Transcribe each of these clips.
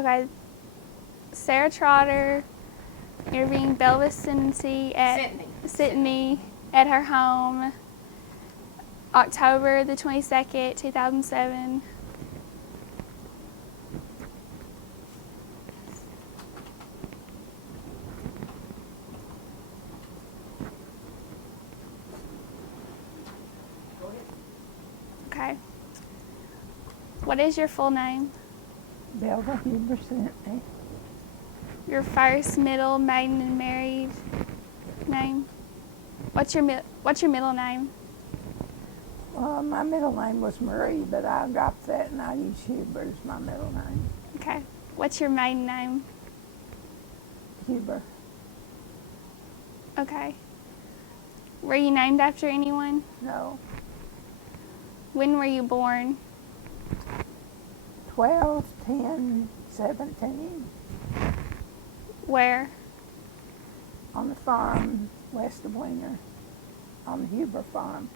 Okay. Sarah Trotter interviewing Belva Senteney at her home, October the 22nd, 2007. Okay. What is your full name? Belva Senteney. Your first, middle, maiden, and married name? What's your middle name? My middle name was Marie, but I dropped that and I use Huber as my middle name. Okay. What's your maiden name? Huber. Okay. Were you named after anyone? No. When were you born? 12/10/17. Where? On the farm west of Winger, on the Huber farm.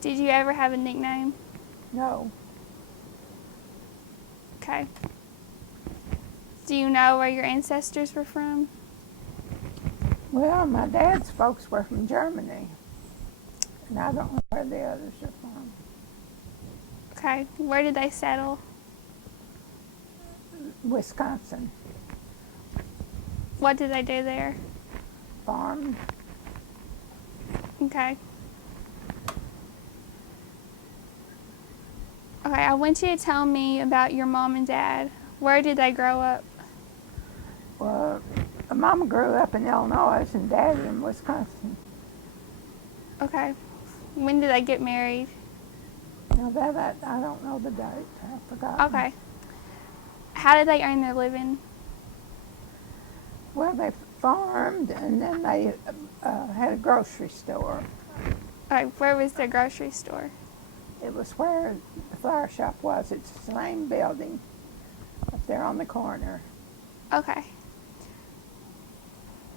Did you ever have a nickname? No. Okay. Do you know where your ancestors were from? Well, my dad's folks were from Germany, and I don't know where the others are from. Okay. Where did they settle? Wisconsin. What did they do there? Farm. Okay. Okay, I want you to tell me about your mom and dad. Where did they grow up? Well, Mama grew up in Illinois and Dad in Wisconsin. Okay. When did they get married? Now that I don't know the date. I forgot. Okay. How did they earn their living? Well, they farmed and then they had a grocery store. Okay, where was their grocery store? It was where the flower shop was. It's the same building up there on the corner. Okay.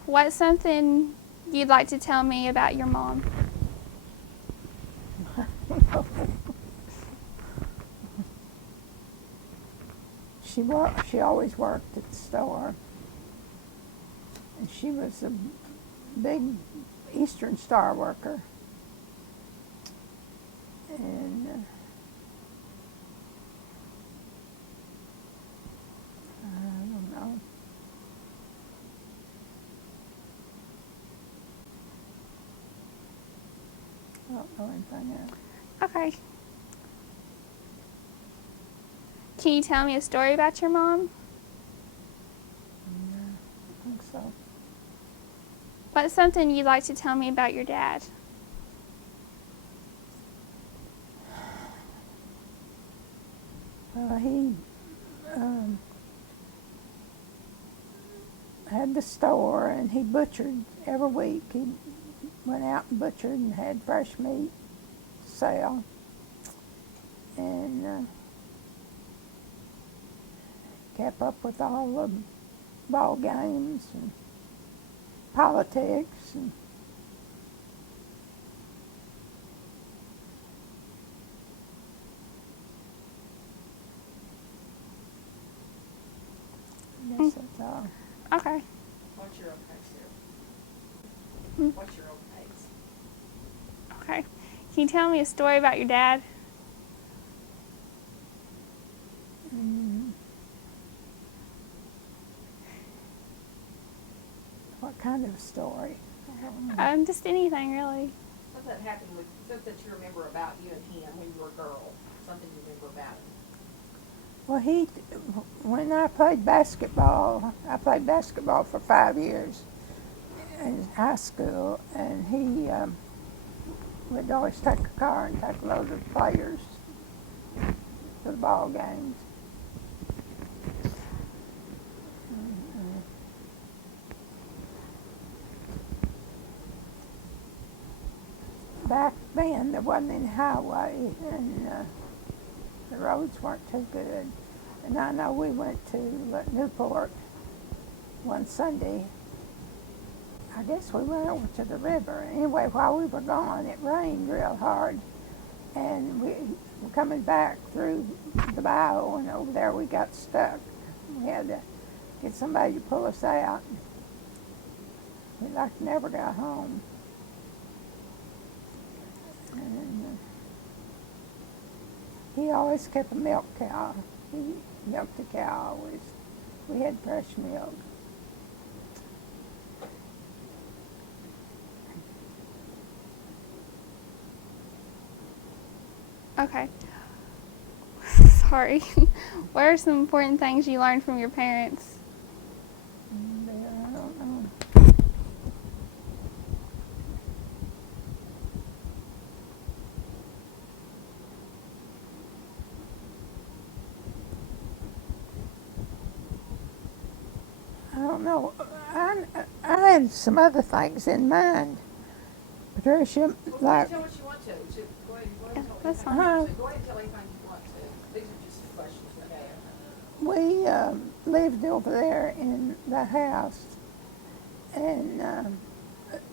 What's something you'd like to tell me about your mom? She always worked at the store. And she was a big Eastern Star worker. And I don't know. I don't know anything else. Okay. Can you tell me a story about your mom? Yeah, I think so. What's something you'd like to tell me about your dad? He had the store and he butchered every week. He went out and butchered and had fresh meat to sell. And kept up with all the ball games and politics and I guess that's all. Okay. What's your own pace Hmm. What's your own pace? Okay. Can you tell me a story about your dad? What kind of story? I don't know. Just anything, really. Something that happened with, something that you remember about you and him when you were a girl. Something you remember about him. Well, when I played basketball for 5 years in high school, and he would always take a car and take a load of players to the ball games. Back then, there wasn't any highway, and the roads weren't too good. And I know we went to Newport one Sunday. I guess we went over to the river. Anyway, while we were gone, it rained real hard. and we were coming back through the bayou, and over there we got stuck. We had to get somebody to pull us out. We like never got home. And he always kept a milk cow. He milked a cow always. We had fresh milk. Okay. Sorry. What are some important things you learned from your parents? I don't know. I don't know. I had some other things in mind, Patricia, Well, go ahead like and tell what you want to. Go ahead Yeah, and tell that's anything. fine. So go ahead and tell anything you want to. These are just questions we have. we lived over there in the house, and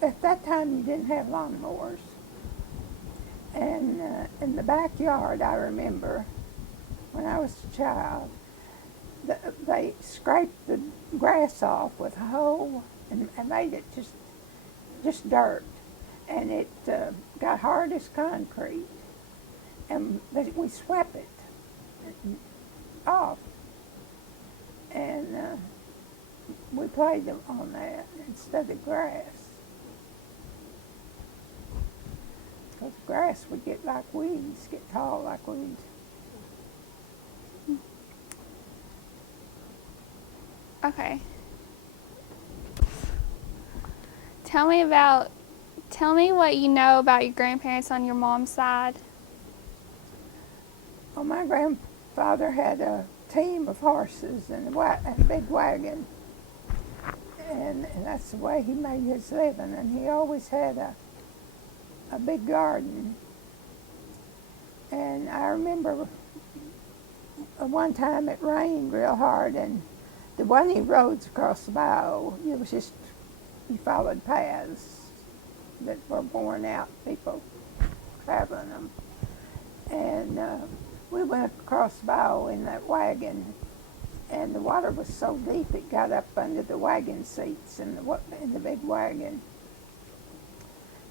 at that time you didn't have lawnmowers. And in the backyard, I remember when I was a child, they scraped the grass off with a hoe and made it just dirt, and it got hard as concrete, and we swept it off, and we played on that instead of grass. Because grass would get like weeds, get tall like weeds. Okay. Tell me what you know about your grandparents on your mom's side. Well, my grandfather had a team of horses and a big wagon, and that's the way he made his living. And he always had a big garden. And I remember one time it rained real hard, and the windy roads across the bayou, it was just, you followed paths that were worn out, people traveling them. And we went across the bayou in that wagon, and the water was so deep it got up under the wagon seats in the big wagon.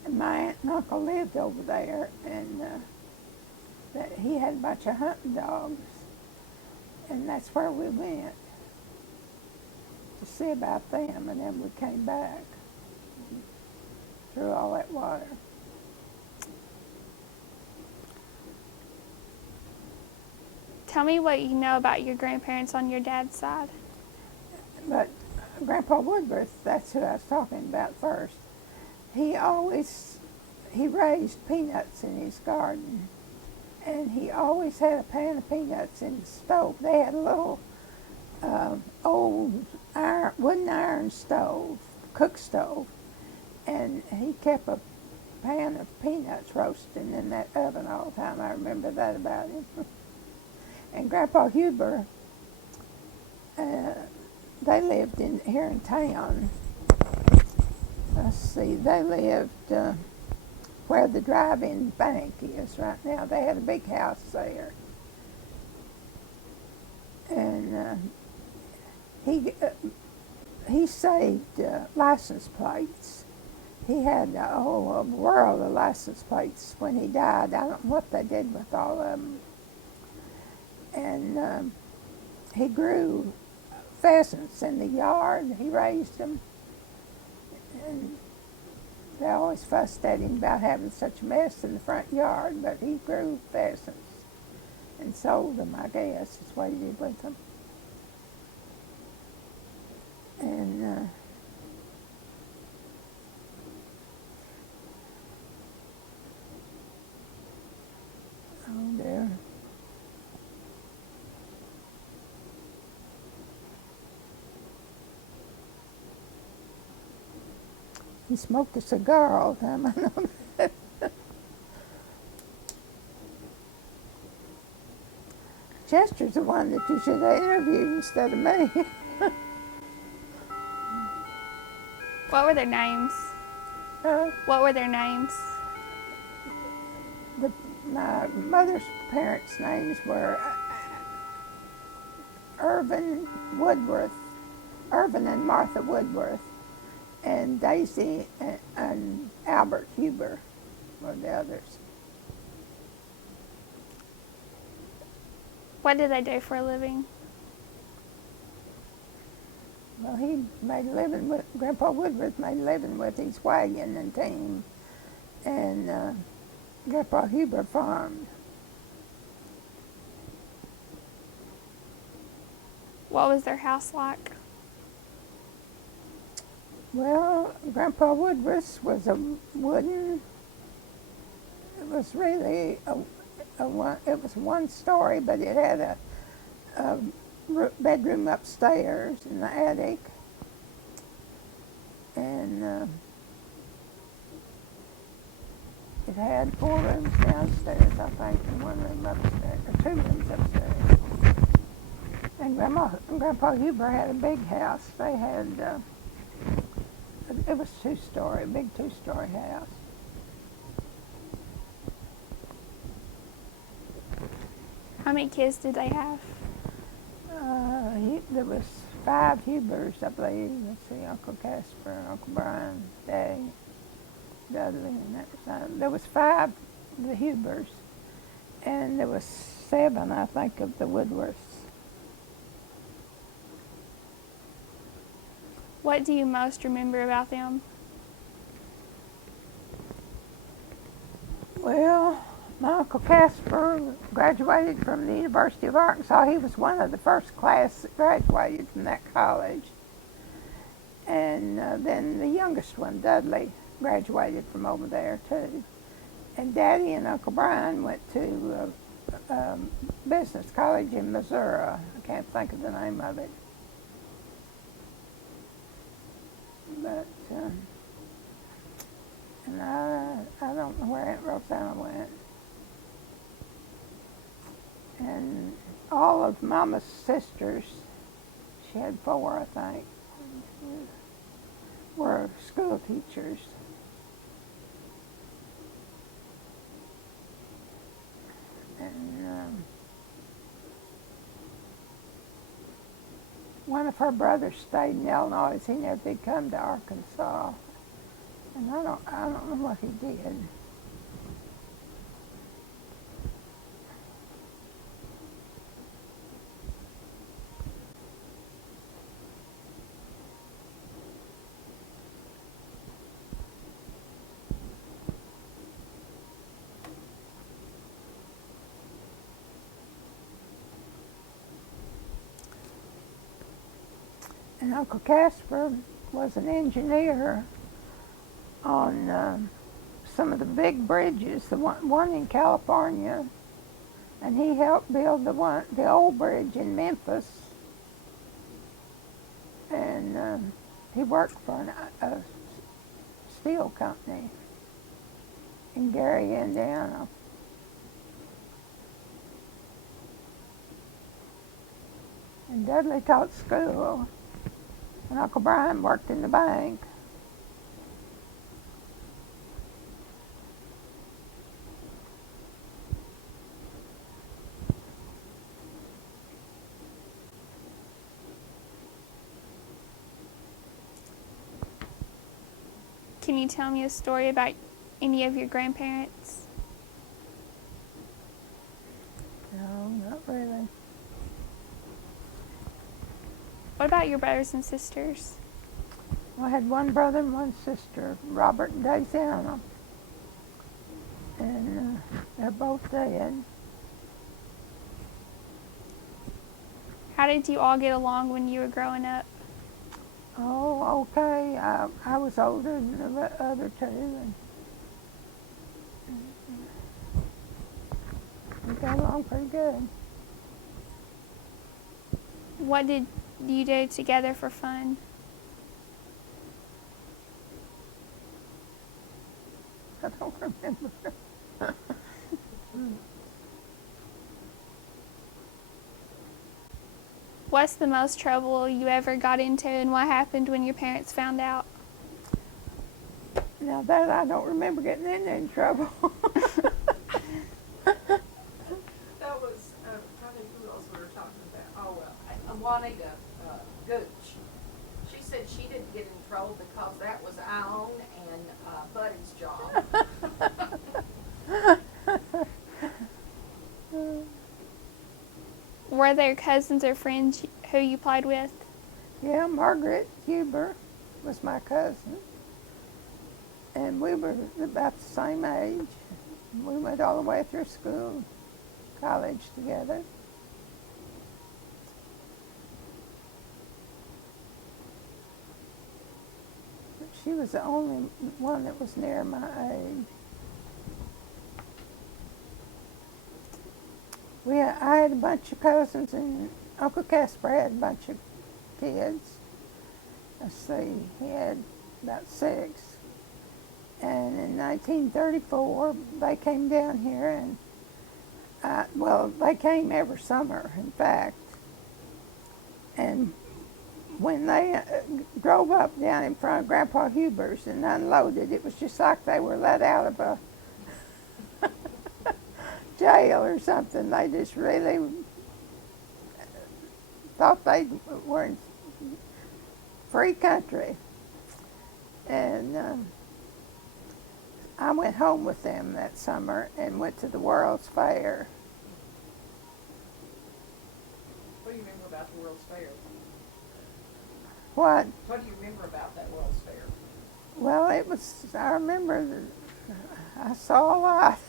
And my aunt and uncle lived over there, and he had a bunch of hunting dogs, and that's where we went to see about them, and then we came back through all that water. Tell me what you know about your grandparents on your dad's side. But Grandpa Woodworth, that's who I was talking about first. He raised peanuts in his garden, and he always had a pan of peanuts in the stove. They had a little old wooden iron stove, cook stove, and he kept a pan of peanuts roasting in that oven all the time. I remember that about him. And Grandpa Huber, they lived here in town. Let's see, they lived where the drive-in bank is right now. They had a big house there. And he saved license plates. He had a world of license plates when he died. I don't know what they did with all of them. And he grew pheasants in the yard. He raised them. And they always fussed at him about having such a mess in the front yard, but he grew pheasants and sold them, I guess. That's what he did with them. And oh dear. He smoked a cigar all the time, I know that. Chester's the one that you should have interviewed instead of me. What were their names? uh, What were their names? my mother's parents' names were Irvin Woodworth, Irvin and Martha Woodworth, and Daisy and Albert Huber were the others. What did they do for a living? Well, he made a living with, Grandpa Woodworth made a living with his wagon and team, and Grandpa Huber farmed. What was their house like? Well, Grandpa Woodworth was a wooden, it was really it was one story, but it had a bedroom upstairs in the attic, and it had 4 rooms downstairs, I think, and 1 room upstairs, or 2 rooms upstairs. And Grandpa Huber had a big house. They had, it was 2-story, a big 2-story house. How many kids did they have? There was 5 Hubers, I believe. Let's see, Uncle Casper, Uncle Brian, Day, Dudley, and that was there was 5 of the Hubers, and there was 7, I think, of the Woodworths. What do you most remember about them? Well, my Uncle Casper graduated from the University of Arkansas. He was one of the first class that graduated from that college. And then the youngest one, Dudley, graduated from over there too. And Daddy and Uncle Brian went to business college in Missouri. I can't think of the name of it. But, and I don't know where Aunt Rosanna went. And all of Mama's sisters, she had 4, I think, were school teachers. And one of her brothers stayed in Illinois. He never did come to Arkansas. And I don't know what he did. And Uncle Casper was an engineer on some of the big bridges, the one in California, and he helped build the old bridge in Memphis. And he worked for a steel company in Gary, Indiana. And Dudley taught school, and Uncle Brian worked in the bank. Can you tell me a story about any of your grandparents? No, not really. What about your brothers and sisters? I had 1 brother and 1 sister, Robert and Daisiana. And they're both dead. How did you all get along when you were growing up? Oh, okay. I was older than the other 2, and we got along pretty good. What did you do together for fun? I don't remember. What's the most trouble you ever got into, and what happened when your parents found out? Now that I don't remember getting in trouble. know because that was Ione and Buddy's job. Were there cousins or friends who you played with? Yeah, Margaret Huber was my cousin. And we were about the same age. We went all the way through school, college together. But she was the only one that was near my age. I had a bunch of cousins, and Uncle Casper had a bunch of kids. Let's see, he had about 6. And in 1934, they came down here, and they came every summer, in fact. And when they drove up down in front of Grandpa Huber's and unloaded, it was just like they were let out of a jail or something. They just really thought they were in free country. And I went home with them that summer and went to the World's Fair. What do you remember about the World's Fair? What? What do you remember about that World's Fair? Well, I remember I saw a lot.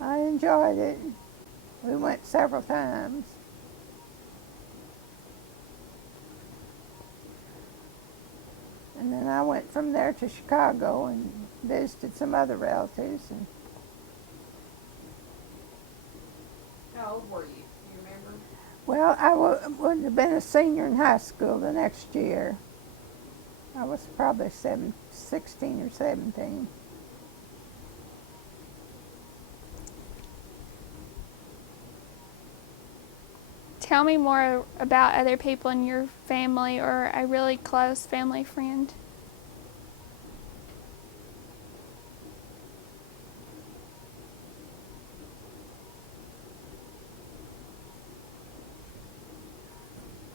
I enjoyed it. We went several times. And then I went from there to Chicago and visited some other relatives. And How old were you? Do you remember? well, I would have been a senior in high school the next year. I was probably 16 or 17. Tell me more about other people in your family or a really close family friend.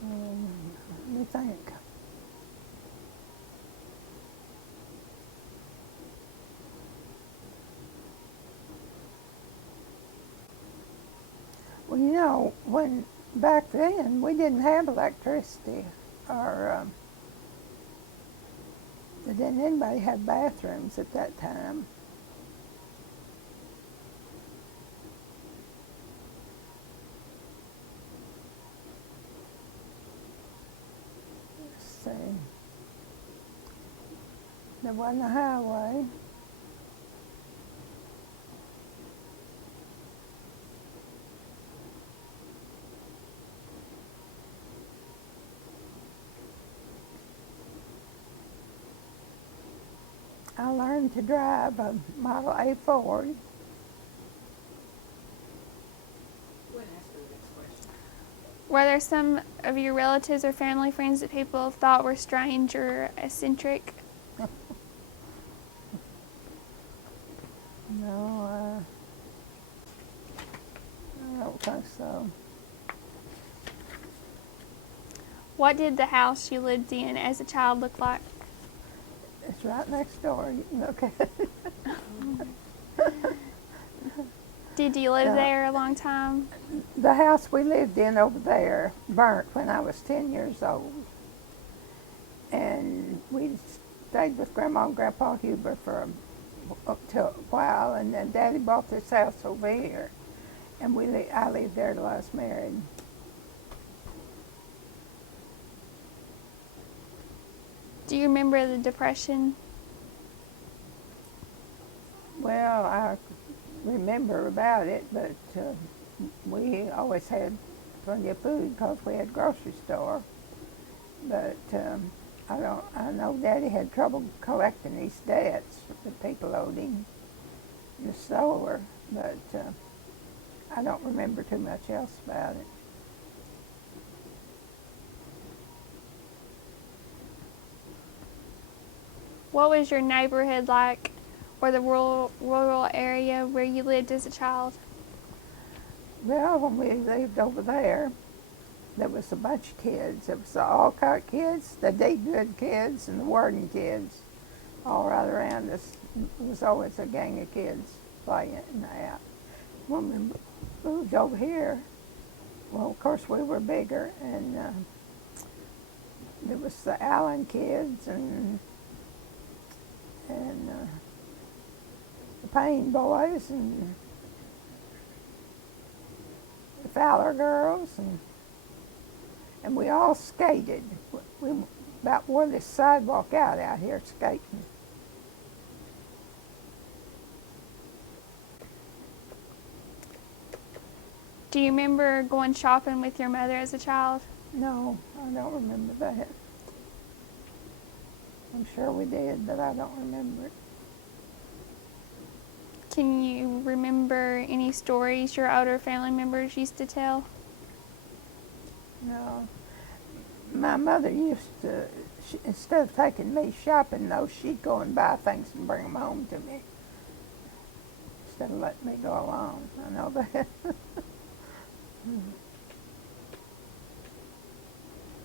Let me think. Well, you know, back then we didn't have electricity, or didn't anybody have bathrooms at that time. Let's see. There wasn't a highway. I learned to drive a Model A Ford. Go ahead and ask her the next question. Were there some of your relatives or family friends that people thought were strange or eccentric? No, I don't think so. What did the house you lived in as a child look like? It's right next door. You can look at it. Did you live No. there a long time? The house we lived in over there burnt when I was 10 years old. And we stayed with Grandma and Grandpa Huber for up to a while, and then Daddy bought this house over here. And I lived there till I was married. Do you remember the Depression? Well, I remember about it, but we always had plenty of food because we had a grocery store. But I know Daddy had trouble collecting these debts that people owed him in the store, but I don't remember too much else about it. What was your neighborhood like, or the rural area where you lived as a child? Well, when we lived over there, there was a bunch of kids. It was the Alcott kids, the D-Good kids, and the Warden kids all right around us. It was always a gang of kids playing out. When we moved over here, well, of course, we were bigger, and there was the Allen kids and the Payne boys and the Fowler girls, and we all skated. We about wore this sidewalk out here skating. Do you remember going shopping with your mother as a child? No, I don't remember that. I'm sure we did, but I don't remember it. Can you remember any stories your older family members used to tell? No. My mother used to, instead of taking me shopping, though, she'd go and buy things and bring them home to me instead of letting me go alone. I know that.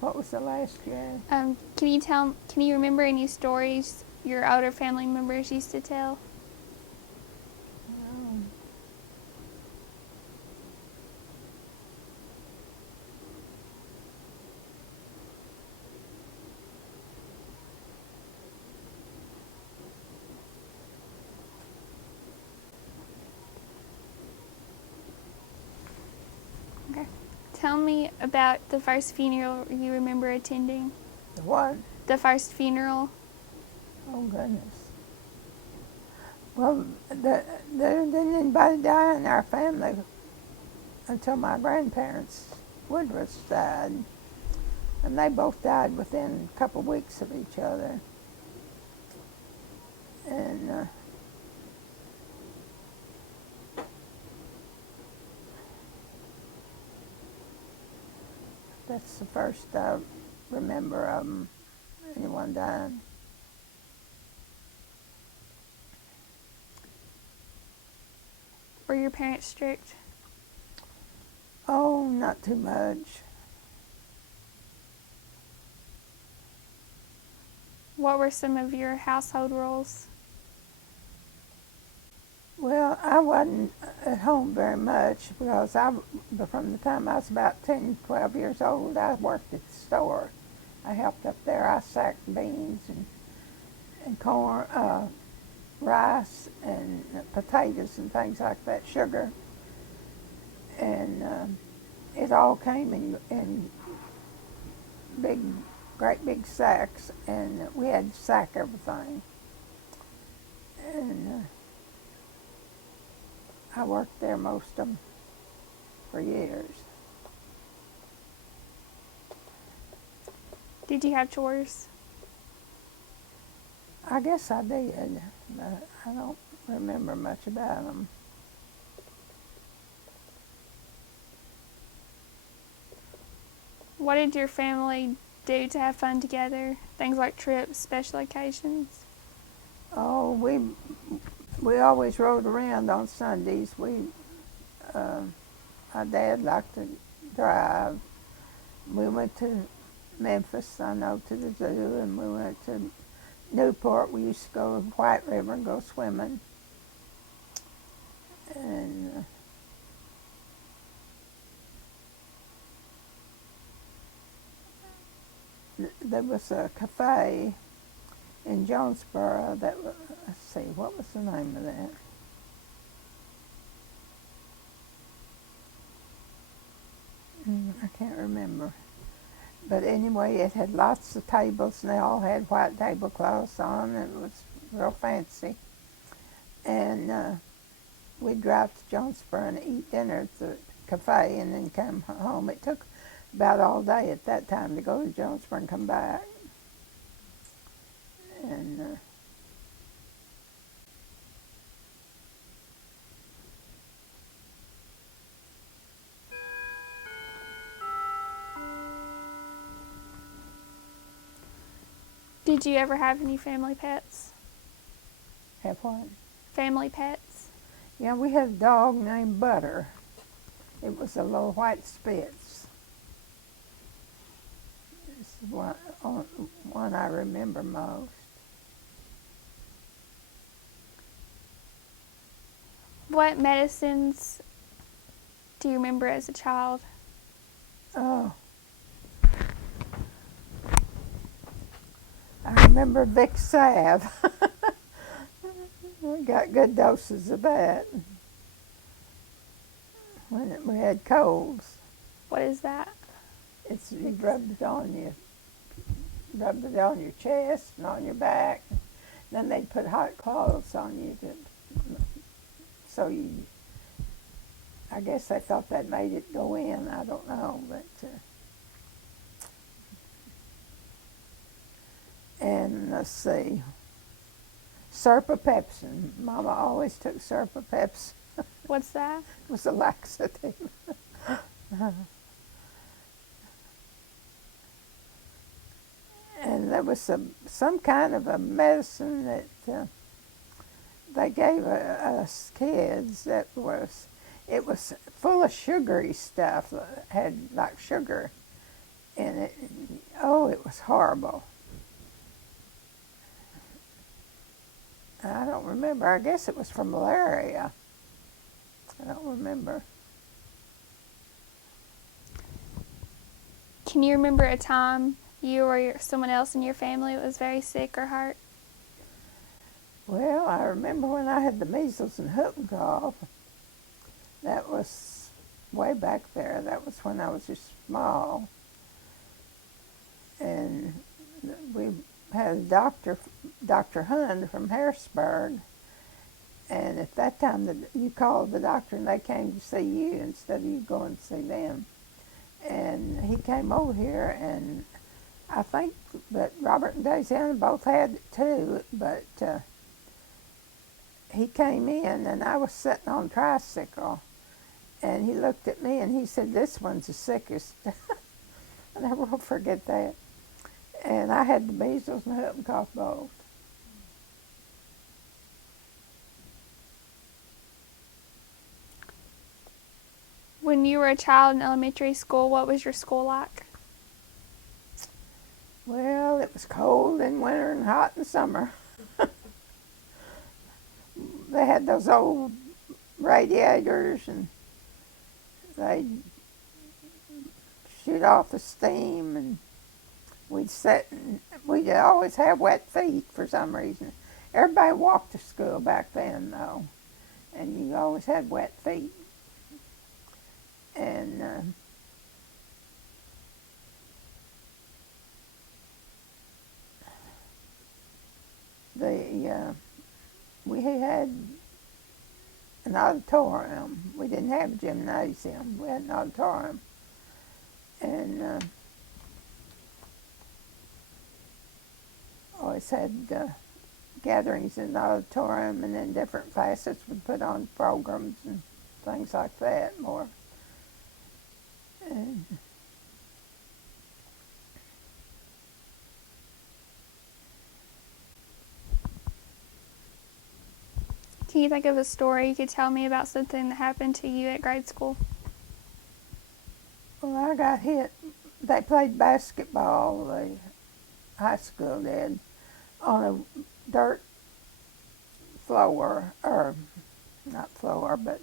What was the last year? Can you remember any stories your older family members used to tell? Okay. Tell me about the first funeral you remember attending. The what? The first funeral. Oh, goodness. Well, there didn't anybody die in our family until my grandparents, Woodruffs, died. And they both died within a couple of weeks of each other. And that's the first I remember of anyone dying. Were your parents strict? Oh, not too much. What were some of your household rules? Well, I wasn't at home very much because from the time I was about 10, 12 years old, I worked at the store. I helped up there. I sacked beans and corn, rice and potatoes and things like that, sugar. And it all came in great big sacks, and we had to sack everything. And I worked there most of them for years. Did you have chores? I guess I did, but I don't remember much about them. What did your family do to have fun together? Things like trips, special occasions? Oh, we always rode around on Sundays. My dad liked to drive. We went to Memphis, I know, to the zoo, and we went to Newport. We used to go to White River and go swimming. And there was a cafe in Jonesboro that, let's see, what was the name of that? I can't remember. But anyway, it had lots of tables, and they all had white tablecloths on. It was real fancy. And we'd drive to Jonesboro and eat dinner at the cafe and then come home. It took about all day at that time to go to Jonesboro and come back. And Did you ever have any family pets? have what? Family pets? Yeah, we had a dog named Butter. It was a little white Spitz. one, one I remember most. What medicines do you remember as a child? Oh, I remember Vic Salve. We got good doses of that when we had colds. What is that? It's you rubbed it on your chest and on your back. Then they'd put hot cloths on you so you. I guess they thought that made it go in. I don't know, but. And let's see, Serpapepsin. Mama always took Serpapepsin. What's that? It was a laxative. And there was some kind of a medicine that they gave us kids that it was full of sugary stuff that had like sugar in it. Oh, it was horrible. I don't remember. I guess it was for malaria. I don't remember. Can you remember a time you or someone else in your family was very sick or hurt? Well, I remember when I had the measles and whooping cough. That was way back there. That was when I was just small. And we had a doctor, Dr. Hund from Harrisburg. And at that time, you called the doctor and they came to see you instead of you going to see them. And he came over here, and I think that Robert and Daisy both had it too, but he came in and I was sitting on a tricycle, and he looked at me and he said, "This one's the sickest." I never will forget that. And I had the measles and whooping cough both. When you were a child in elementary school, what was your school like? Well, it was cold in winter and hot in summer. They had those old radiators, and they'd shoot off the steam, and we'd sit and we'd always have wet feet for some reason. Everybody walked to school back then, though, and you always had wet feet. And we had an auditorium. We didn't have a gymnasium. We had an auditorium, and always had gatherings in the auditorium, and then different facets would put on programs and things like that more. And Can you think of a story you could tell me about something that happened to you at grade school? well, I got hit. They played basketball, the high school did, on a dirt floor, or not floor, but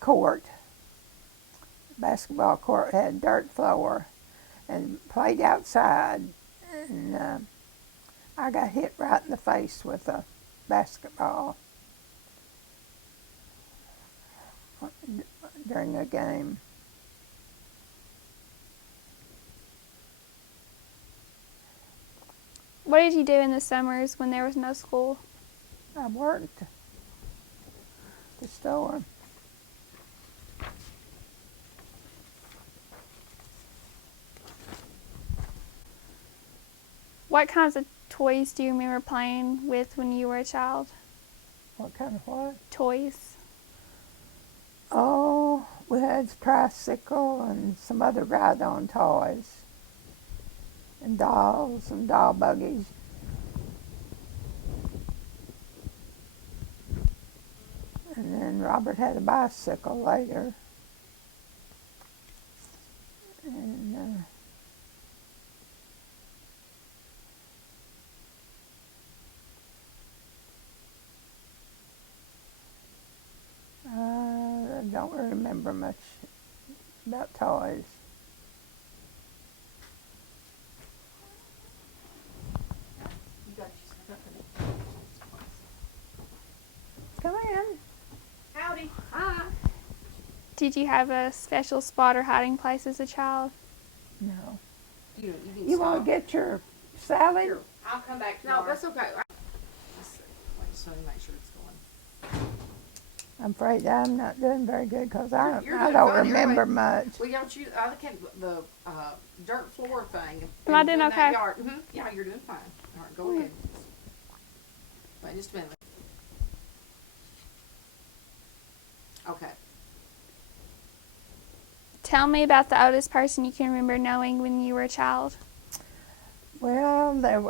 court. Basketball court had dirt floor, and played outside. And I got hit right in the face with a basketball during a game. What did you do in the summers when there was no school? I worked at the store. What kinds of toys do you remember playing with when you were a child? What kind of what? Toys. Oh, we had a tricycle and some other ride-on toys, and dolls and doll buggies. And then Robert had a bicycle later. don't remember much about toys. You got your stuff in it. Come in. Howdy. Hi. Did you have a special spot or hiding place as a child? No. You can You stop. want to get your salad? Here, I'll come back tomorrow. No, that's okay. Let's see. I just want to make sure it's going. I'm afraid I'm not doing very good because I You're don't doing fine remember anyway. much. Well, don't you? I can't the dirt floor thing. Am I doing in that okay? yard. Yeah, you're doing fine. All right, go ahead. Wait just a minute. Okay. Tell me about the oldest person you can remember knowing when you were a child. Well, there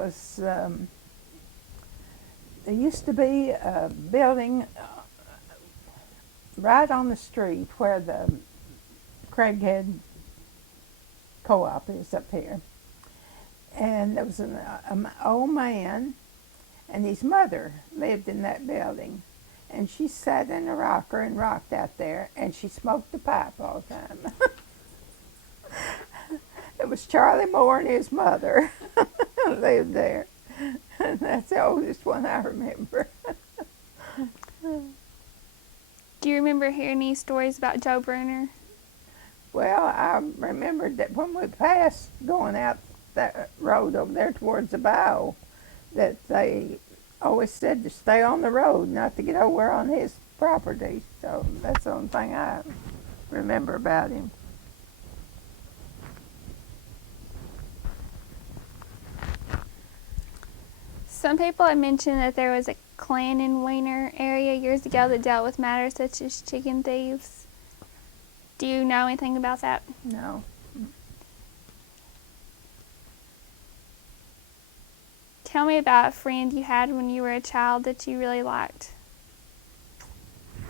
used to be a building right on the street where the Craighead Co-op is up here. And there was an old man, and his mother lived in that building. And she sat in a rocker and rocked out there, and she smoked the pipe all the time. It was Charlie Moore and his mother lived there. And that's the oldest one I remember. Do you remember hearing any stories about Joe Bruner? Well, I remembered that when we passed going out that road over there towards the bow, that they always said to stay on the road, not to get over on his property. So that's the only thing I remember about him. Some people have mentioned that there was a clan in Weiner area years ago that dealt with matters such as chicken thieves. Do you know anything about that? No. Tell me about a friend you had when you were a child that you really liked.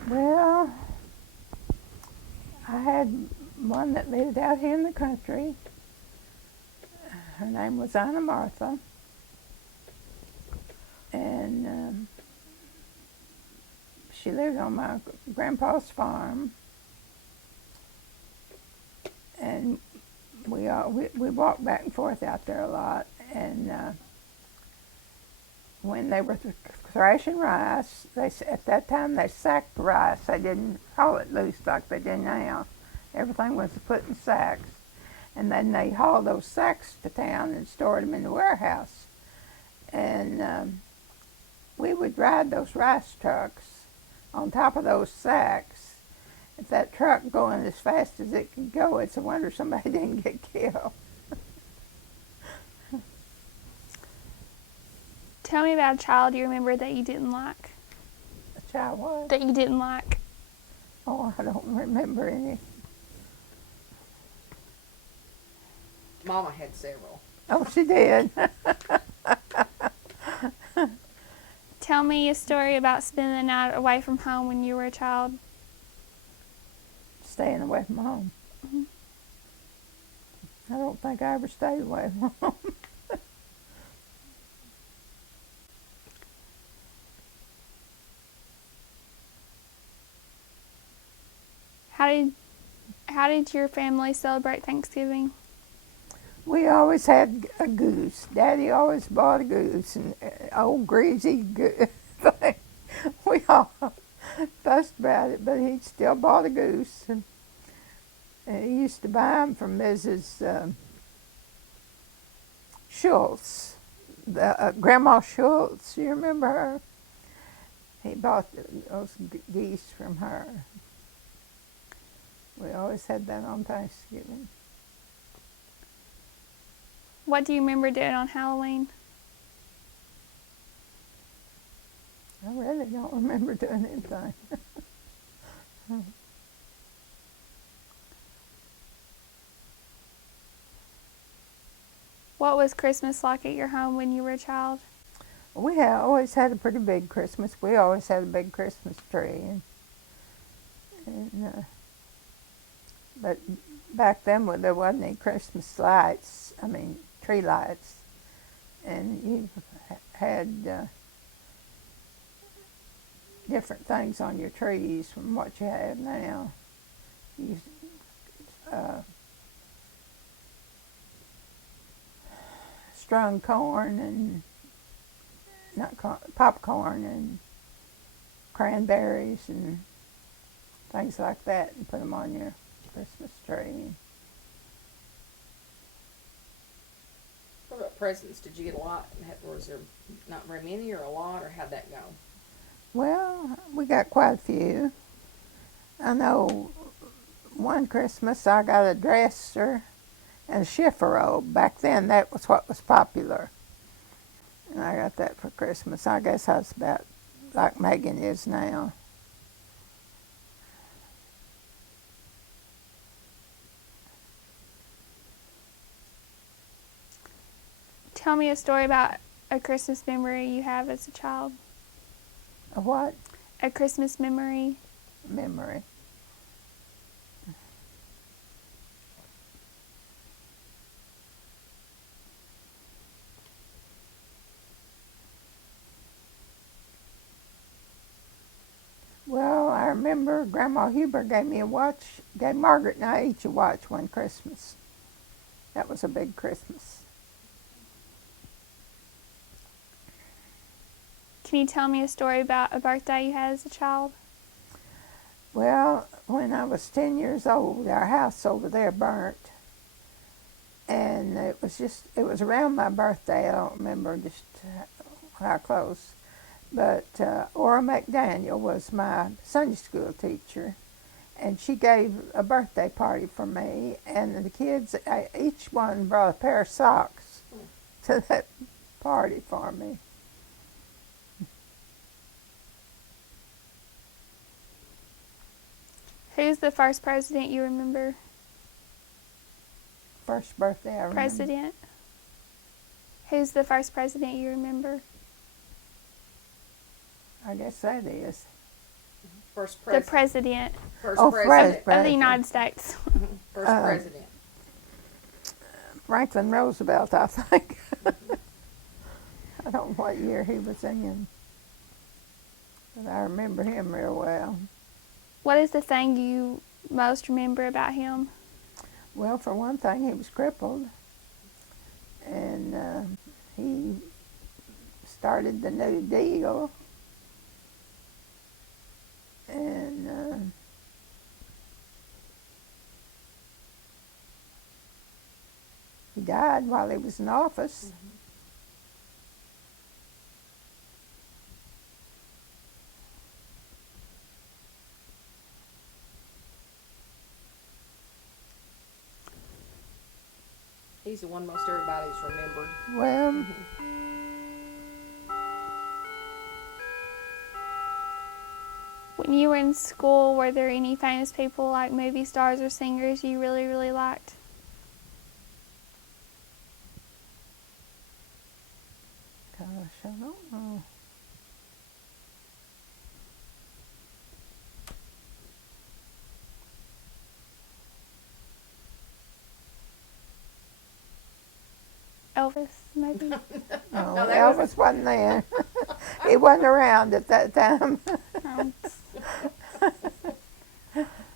Well, I had one that lived out here in the country. Her name was Anna Martha. And she lived on my grandpa's farm. And we walked back and forth out there a lot. And when they were thrashing rice, at that time they sacked rice. They didn't haul it loose like they do now. Everything was put in sacks. And then they hauled those sacks to town and stored them in the warehouse. And we would ride those rice trucks on top of those sacks. If that truck going as fast as it could go, it's a wonder somebody didn't get killed. Tell me about a child you remember that you didn't like. A child was? That you didn't like. Oh, I don't remember any. Mama had several. Oh, she did. Tell me a story about spending the night away from home when you were a child. Staying away from home. Mm-hmm. I don't think I ever stayed away from home. How did your family celebrate Thanksgiving? We always had a goose. Daddy always bought a goose, and old greasy goose thing. We all fussed about it, but he still bought a goose. And he used to buy them from Mrs. Schultz, Grandma Schultz. You remember her? He bought those geese from her. We always had that on Thanksgiving. What do you remember doing on Halloween? I really don't remember doing anything. What was Christmas like at your home when you were a child? We always had a pretty big Christmas. We always had a big Christmas tree. But back then there wasn't any Christmas lights. I mean, tree lights. And you had different things on your trees from what you have now. You, uh, strung corn and not corn, popcorn and cranberries and things like that, and put them on your Christmas tree. What about presents? Did you get a lot? Was there not very many or a lot, or how'd that go? Well, we got quite a few. I know one Christmas I got a dresser and a chifforobe. Back then, that was what was popular. And I got that for Christmas. I guess I was about like Megan is now. Tell me a story about a Christmas memory you have as a child. A what? A Christmas memory. Memory. Well, I remember Grandma Huber gave me a watch, gave Margaret and I each a watch one Christmas. That was a big Christmas. Can you tell me a story about a birthday you had as a child? Well, when I was 10 years old, our house over there burnt. And it was around my birthday. I don't remember just how close. But Ora McDaniel was my Sunday school teacher. And she gave a birthday party for me. And the kids, each one brought a pair of socks to that party for me. Who's the first president you remember? First birthday I remember. President? Who's the first president you remember? I guess that is. First The president First Oh, president. of the United States. First president. Franklin Roosevelt, I think. I don't know what year he was in, but I remember him real well. What is the thing you most remember about him? Well, for one thing, he was crippled, and he started the New Deal, and he died while he was in office. Mm-hmm. He's the one most everybody's remembered. Well, When you were in school, were there any famous people like movie stars or singers you really, really liked? gosh, I don't know. Elvis, maybe? No, No, that Elvis wasn't there. He wasn't around at that time. Um,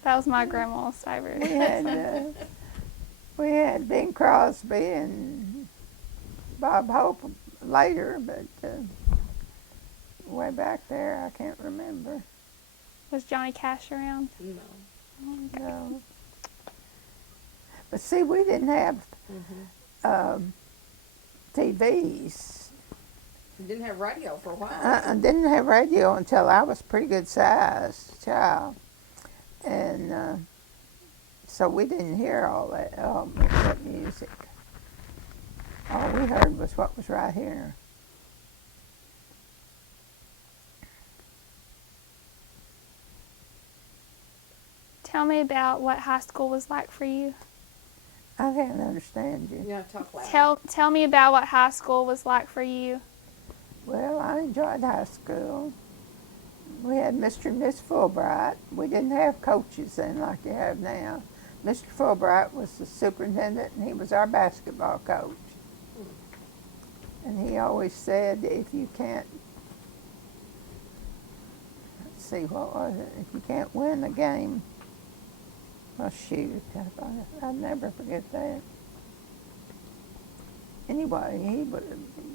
that was my grandma's We favorite. had Bing Crosby and Bob Hope later, but way back there, I can't remember. Was Johnny Cash around? No. No. But see, we didn't have TVs. You didn't have radio for a while. I didn't have radio until I was pretty good sized child, and so we didn't hear all that music. All we heard was what was right here. Tell me about what high school was like for you. I can't understand you. You have to talk loud. Tell me about what high school was like for you. Well, I enjoyed high school. We had Mr. and Miss Fulbright. We didn't have coaches then like you have now. Mr. Fulbright was the superintendent, and he was our basketball coach. And he always said, if you can't, let's see, what was it? If you can't win a game, Well, shoot, I'll never forget that. Anyway,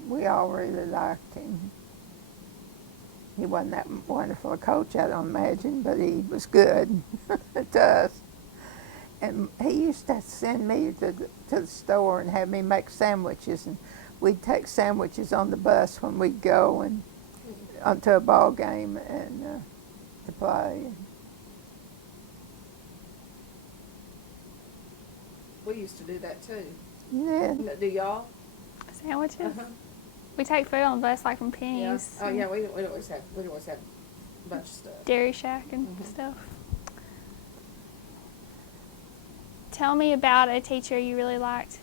we all really liked him. He wasn't that wonderful a coach, I don't imagine, but he was good to us. And he used to send me to the store and have me make sandwiches, and we'd take sandwiches on the bus when we'd go and onto a ball game and to play. We used to do that too. Yeah. Do y'all? Sandwiches? Uh-huh. We take food on the bus like from Yeah. Penny's. Oh yeah, we'd always have a bunch of stuff. Dairy Shack and Mhm. stuff. Tell me about a teacher you really liked.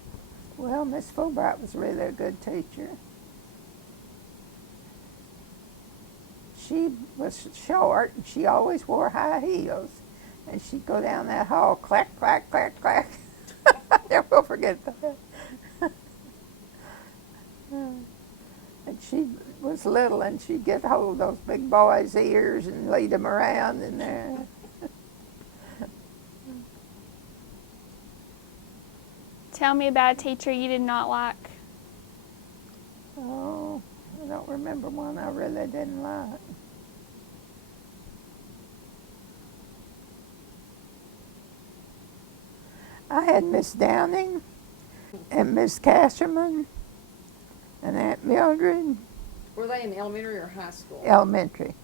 Well, Miss Fulbright was really a good teacher. She was short, and she always wore high heels. And she'd go down that hall, clack, clack, clack, clack. I never will forget that. And she was little, and she'd get hold of those big boys' ears and lead them around in there. Tell me about a teacher you did not like. Oh, I don't remember one I really didn't like. I had Miss Downing and Miss Casherman and Aunt Mildred, Were they in elementary or high school? elementary.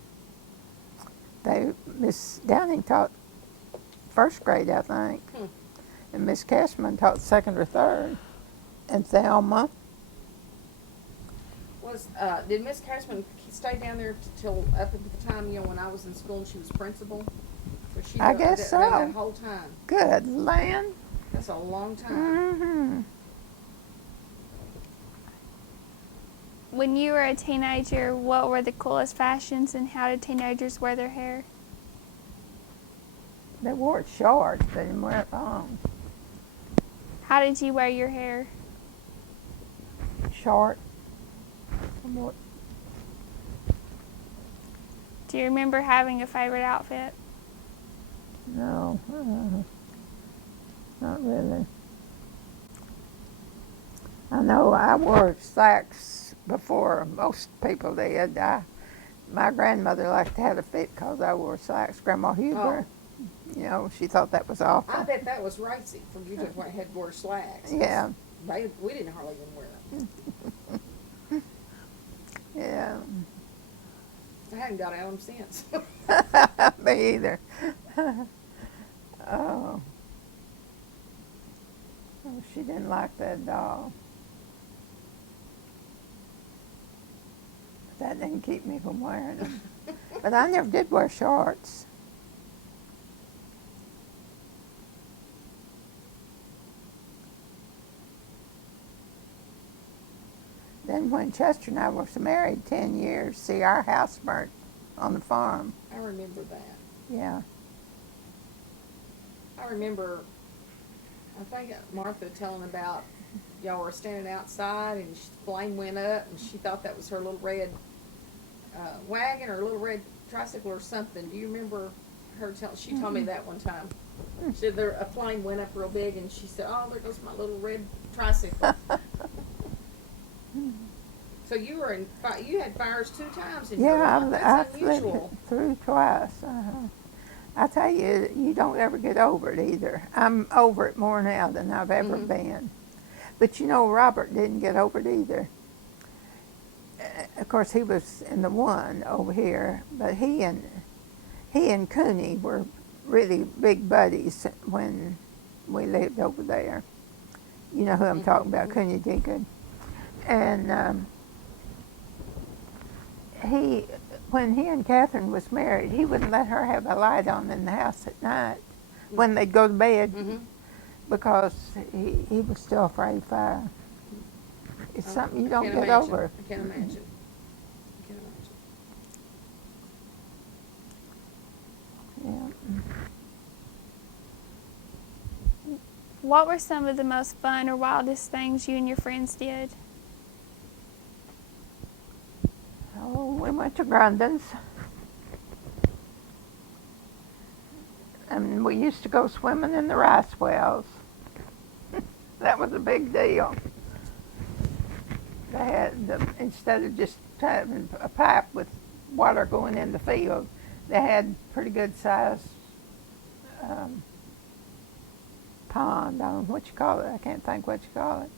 Miss Downing taught first grade, I think, and Miss Casherman taught second or third. And Thelma. Did Miss Cashman stay down there till up at the time, when I was in school and she was principal? Or she I guess so. that whole time? Good land. That's a long time. Mm-hmm. When you were a teenager, what were the coolest fashions and how did teenagers wear their hair? They wore it short. They didn't wear it long. How did you wear your hair? Short. Do you remember having a favorite outfit? No, not really. I know I wore slacks before most people did. My grandmother liked to have a fit because I wore slacks. Grandma Huber, she thought that was awful. I bet that was racy for you to had wore slacks. Yeah. We didn't hardly even wear them. Yeah. I hadn't got out of them since. Me either. Oh. She didn't like that doll. That didn't keep me from wearing them. But I never did wear shorts. Then when Chester and I was married 10 years, see, our house burnt on the farm. I remember that. Yeah. I remember, I think Martha telling about y'all were standing outside and the flame went up and she thought that was her little red wagon or little red tricycle or something. Do you remember her telling? She told me that one time. She said a flame went up real big and she said, "Oh, there goes my little red tricycle." So you were you had fires 2 times in your life. That's unusual. Lived through twice. I tell you, you don't ever get over it either. I'm over it more now than I've ever been. But Robert didn't get over it either. Of course, he was in the one over here, but he and Cooney were really big buddies when we lived over there. You know who I'm talking about, Cooney Deacon. And when he and Catherine was married, he wouldn't let her have a light on in the house at night when they'd go to bed because he was still afraid of fire. It's something you don't get over. I can't imagine. Yeah. What were some of the most fun or wildest things you and your friends did? Oh, we went to Grundon's. And we used to go swimming in the rice wells. That was a big deal. They had, instead of just having a pipe with water going in the field, they had pretty good sized pond. I don't know what you call it. I can't think what you call it.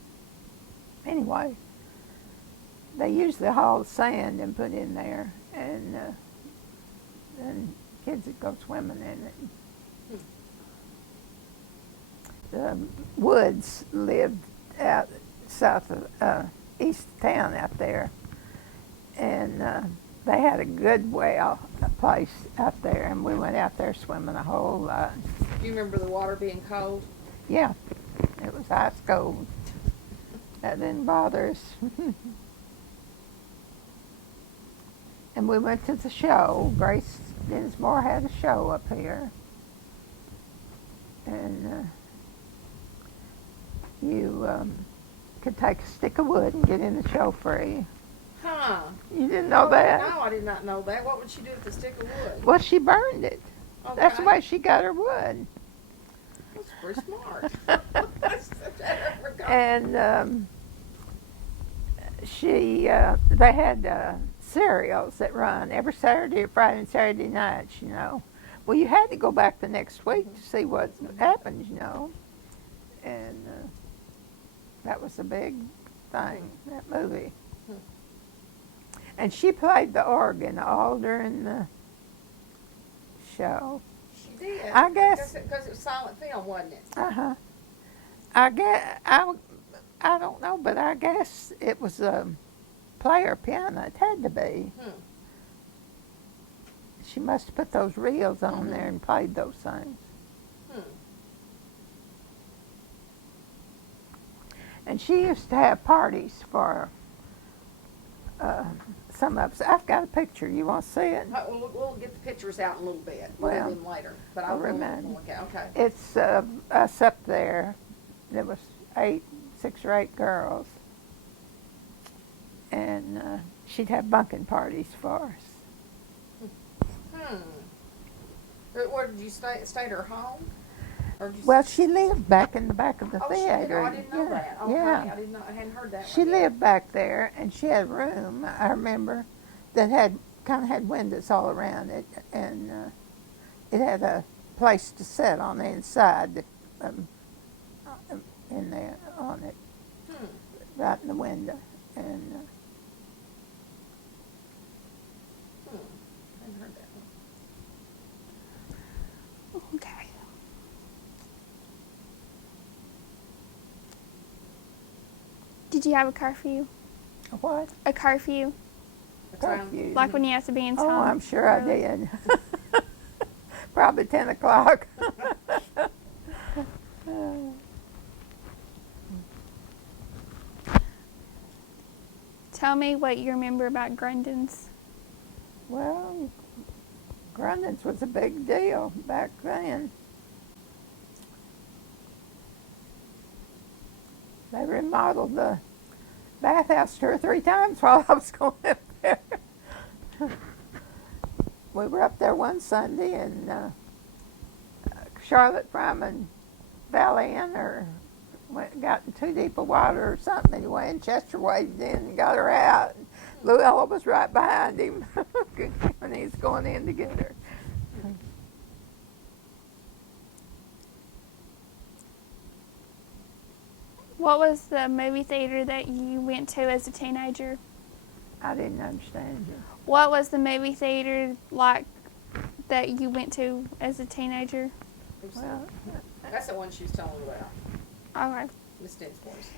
Anyway, they usually haul sand and put in there, and kids would go swimming in it. The Woods lived out south of east of town out there, and they had a good well, a place out there, and we went out there swimming a whole lot. Do you remember the water being cold? Yeah, it was ice cold. That didn't bother us. And we went to the show. Grace Dinsmore had a show up here, and you could take a stick of wood and get in the show free. Huh. You didn't know that? No, I did not know that. What would she do with the stick of wood? Well, she burned it. Okay. That's the way she got her wood. That's pretty smart. And they had cereals that run every Saturday, Friday, and Saturday nights, you know. Well, you had to go back the next week to see what happened, you know. And that was a big thing, that movie. And she played the organ all during the show. She did. I guess. Because it was silent film, wasn't it? Uh-huh. I don't know, but I guess it was a player piano. It had to be. She must have put those reels on there and played those things. And she used to have parties for some of us. I've got a picture. You want to see it? We'll get the pictures out in a little bit. Well, Do them later. But I'll I'll remind you. look at. Okay. It's us up there. There was 6 or 8 girls. And she'd have bunking parties for us. Where did you stay? Stay at her home? Or did you Well, she lived back in the back of the She did? theater. Oh, I didn't know that. Okay. Yeah. I hadn't heard that She one yet. lived back there, and she had a room, I remember, that had windows all around it, and it had a place to sit on the inside, in there on it, right in the window, and I hadn't heard that one. Okay. Did you have a curfew? what? A curfew? Curfew. Like when you have to be in town? Oh, I'm sure I did. Probably 10 o'clock. Tell me what you remember about Grundon's. Well, Grundon's was a big deal back then. They remodeled the bathhouse 2 or 3 times while I was going up there. We were up there one Sunday, and Charlotte Fryman fell in or got in too deep of water or something anyway, and Chester waded in and got her out. Luella was right behind him when he was going in to get her. What was the movie theater that you went to as a teenager? I didn't understand you. What was the movie theater like that you went to as a teenager? Well, That's the one she was telling me about. Okay. Miss Dinsmore's.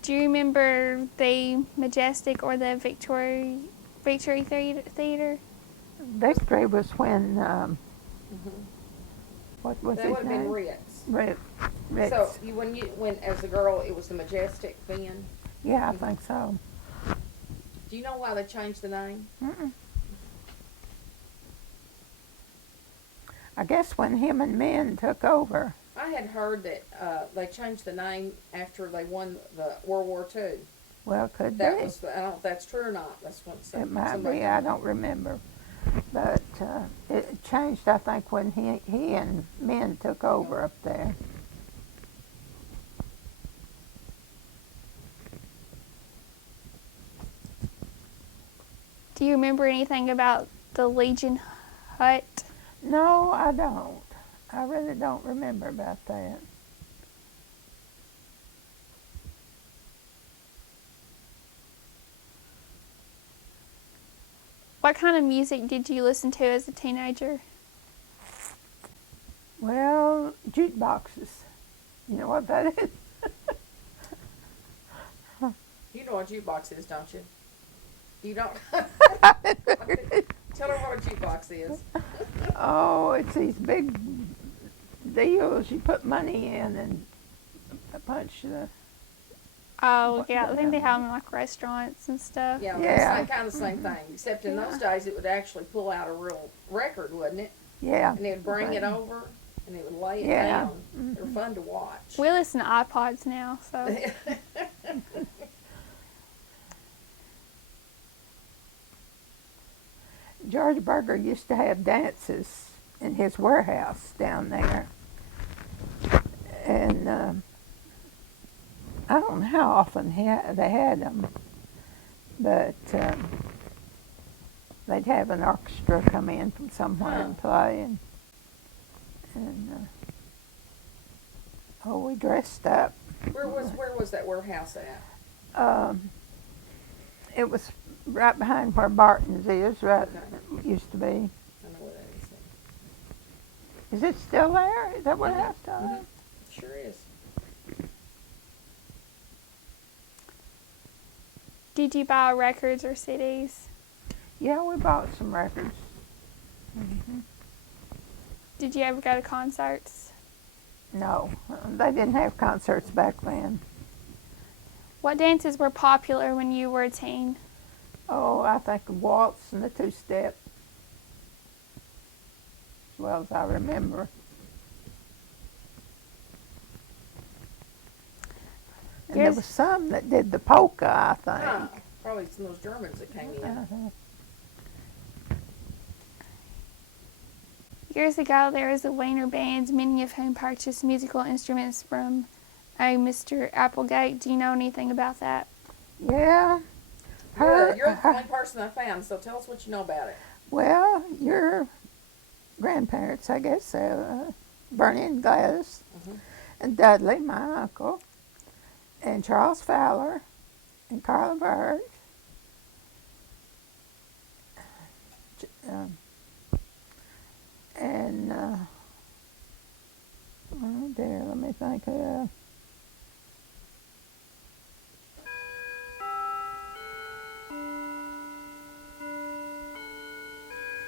Do you remember the Majestic or the Victory Theater? Victory was when, what was That his would have been name? Ritz. Ritz. So when you went as a girl, it was the Majestic then. Yeah, I think so. Do you know why they changed the name? Mm-mm. I guess when him and Men took over. I had heard that they changed the name after they won the World War II. Well, could That be. was I don't know if that's true or not. That's what It might somebody be. I don't remember. But it changed, I think, when he and men took over up there. Do you remember anything about the Legion hut? No, I don't. I really don't remember about that. What kind of music did you listen to as a teenager? Well, jukeboxes. You know what that is? You know what a jukebox is, don't you? You don't? Tell her what a jukebox is. Oh, it's these big deals. You put money in and punch the. Oh, yeah, I think they have them in like restaurants and stuff. Yeah, Yeah. it's kind of the same thing. Except in those days, it would actually pull out a real record, wouldn't it? Yeah. And it would bring it over, and it would lay it Yeah. down. They're fun to watch. We listen to iPods now, so. George Berger used to have dances in his warehouse down there. And I don't know how often they had them, but they'd have an orchestra come in from somewhere and play. And oh, we dressed up. Where was that warehouse at? It was right behind where Barton's is, right? Okay. Used to be. I know where that is. Is it still there? Is that warehouse still there? Sure is. Did you buy records or CDs? Yeah, we bought some records. Mm-hmm. Did you ever go to concerts? No, they didn't have concerts back then. What dances were popular when you were a teen? Oh, I think the waltz and the two-step, as well as I remember. And there Yes. was some that did the polka, I think. Probably some of those Germans that came in. Uh-huh. Years ago, there was a Wiener band, many of whom purchased musical instruments from a Mr. Applegate. Do you know anything about that? Yeah. You're the only person I found, so tell us what you know about it. Well, your grandparents, I guess, Bernie and Gladys, and Dudley, my uncle, and Charles Fowler, and Carla Bird. And, oh dear, let me think.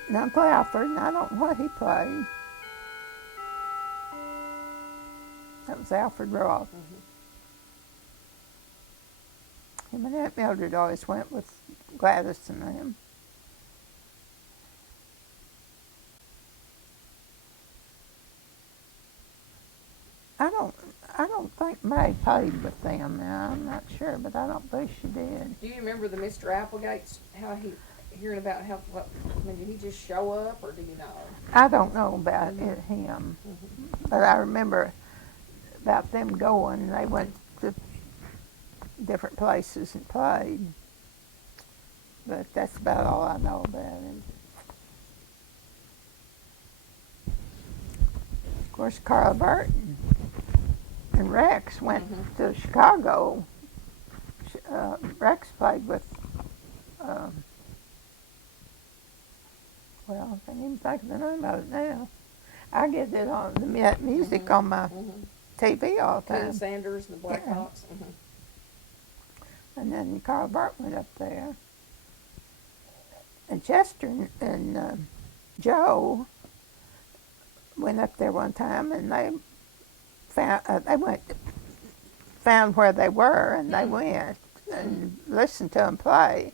And Uncle Alfred, and I don't know what he played. That was Alfred Roth. Him and Aunt Mildred always went with Gladys and them. I don't think May played with them now. I'm not sure, but I don't believe she did. Do you remember the Mr. Applegate's, hearing about I mean, did he just show up, or do you know? I don't know about him, but I remember about them going. They went to different places and played. But that's about all I know about him. Of course, Carl Burton and Rex went to Chicago. Rex played with, well, I can't even think of the name of it now. I get it on the music on my TV all the time. Ken Sanders and the Blackhawks. And then Carl Burton went up there. And Chester and Joe went up there one time, and they found where they were, and they went and listened to him play,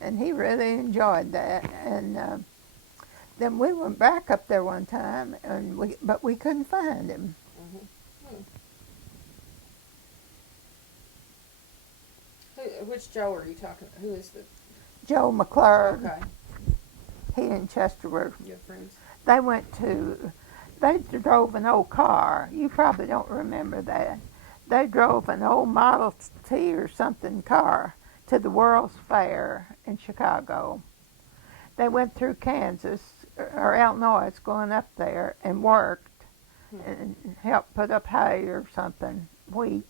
and he really enjoyed that. And then we went back up there one time, but we couldn't find him. Which Joe are you talking? Who is the? Joe McClure. Okay. he and Chester were, Your friends. they drove an old car. You probably don't remember that. They drove an old Model T or something car to the World's Fair in Chicago. They went through Kansas or Illinois going up there and worked and helped put up hay or something, wheat.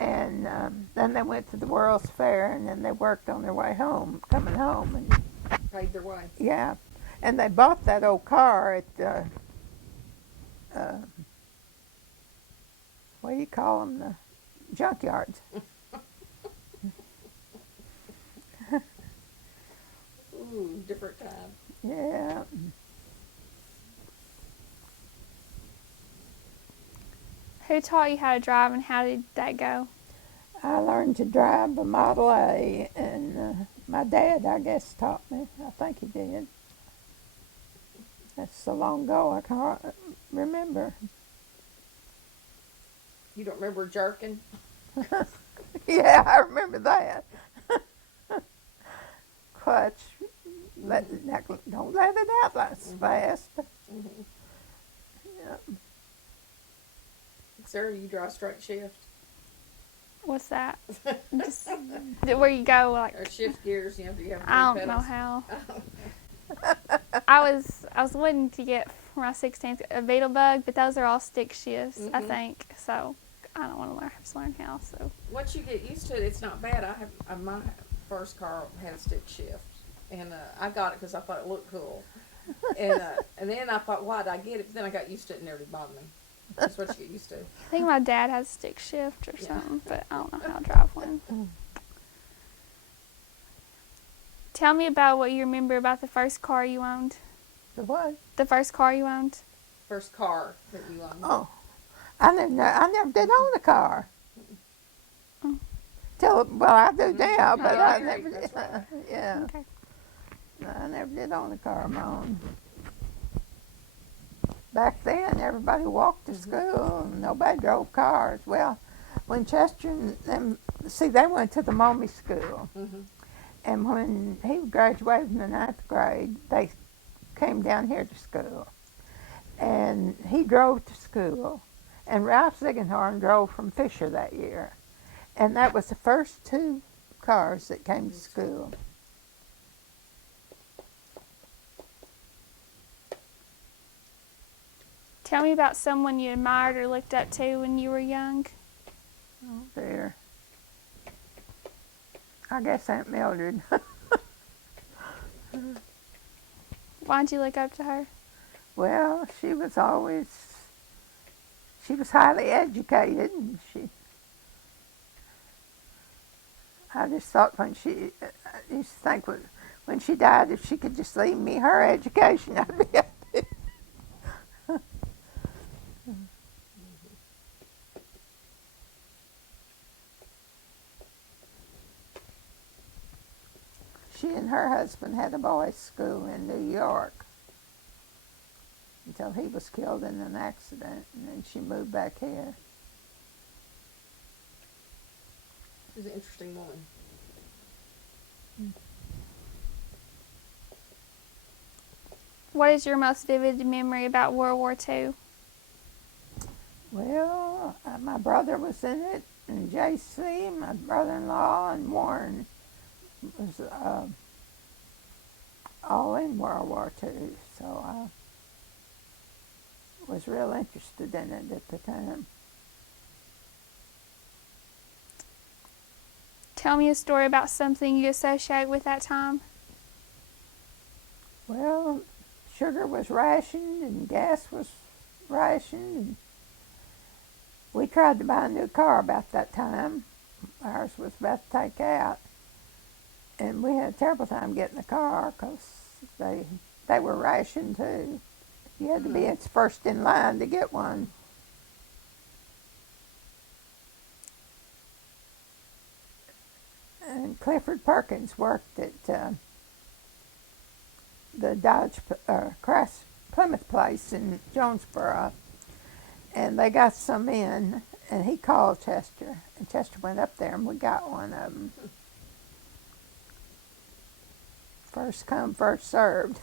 And then they went to the World's Fair, and then they worked on their way home, coming home. And Paid their way. yeah, and they bought that old car at uh, what do you call them, the junkyards. Ooh, different time. Yeah. Who taught you how to drive and how did that go? I learned to drive a Model A, and my dad, I guess, taught me. I think he did. That's so long ago, I can't remember. You don't remember jerking? Yeah, I remember that. Clutch. Don't let it out that fast. Mm-hmm. Yeah. Sarah, you drive straight shift? What's that? Just where you go like Or shift gears, you have three I don't know pedals? how. I was wanting to get for my 16th a Beetle Bug, but those are all stick shifts, I Mhm. think. So I don't want to have to learn how. So Once you get used to it, it's not bad. My first car had a stick shift, and I got it because I thought it looked cool. And then I thought, why did I get it? But then I got used to it and it never did bother me. That's what you get used to. I think my dad has a stick shift or Yeah. something, but I don't know how to drive one. Tell me about what you remember about the first car you owned. The what? The first car you owned. First car that you owned. Oh, I never did own a car. Mm. Well, I do now, but Yeah, I you're never right, did. that's right. Yeah, Okay. no, I never did own a car of my own. Back then, everybody walked to school, and nobody drove cars. Well, when Chester and them, see, they went to the Mommy school, Mm-hmm. and when he graduated in the 9th grade, they came down here to school, and he drove to school, and Ralph Ziegenhorn drove from Fisher that year, and that was the first 2 cars that came to school. Tell me about someone you admired or looked up to when you were young. Oh, dear. I guess Aunt Mildred. Why'd you look up to her? Well, she was highly educated, and I just thought I used to think when she died, if she could just leave me her education, I'd be happy. She and her husband had a boys' school in New York until he was killed in an accident, and then she moved back here. She's an interesting woman. What is your most vivid memory about World War II? Well, my brother was in it, and J.C., my brother-in-law, and Warren was all in World War II, so I was real interested in it at the time. Tell me a story about something you associate with that time. Well, sugar was rationed and gas was rationed, and we tried to buy a new car about that time. Ours was about to take out, and we had a terrible time getting a car because they were rationed too. You had to be first in line to get one. And Clifford Perkins worked at the Dodge Plymouth place in Jonesboro, and they got some in, and he called Chester, and Chester went up there, and we got one of them. First come, first served.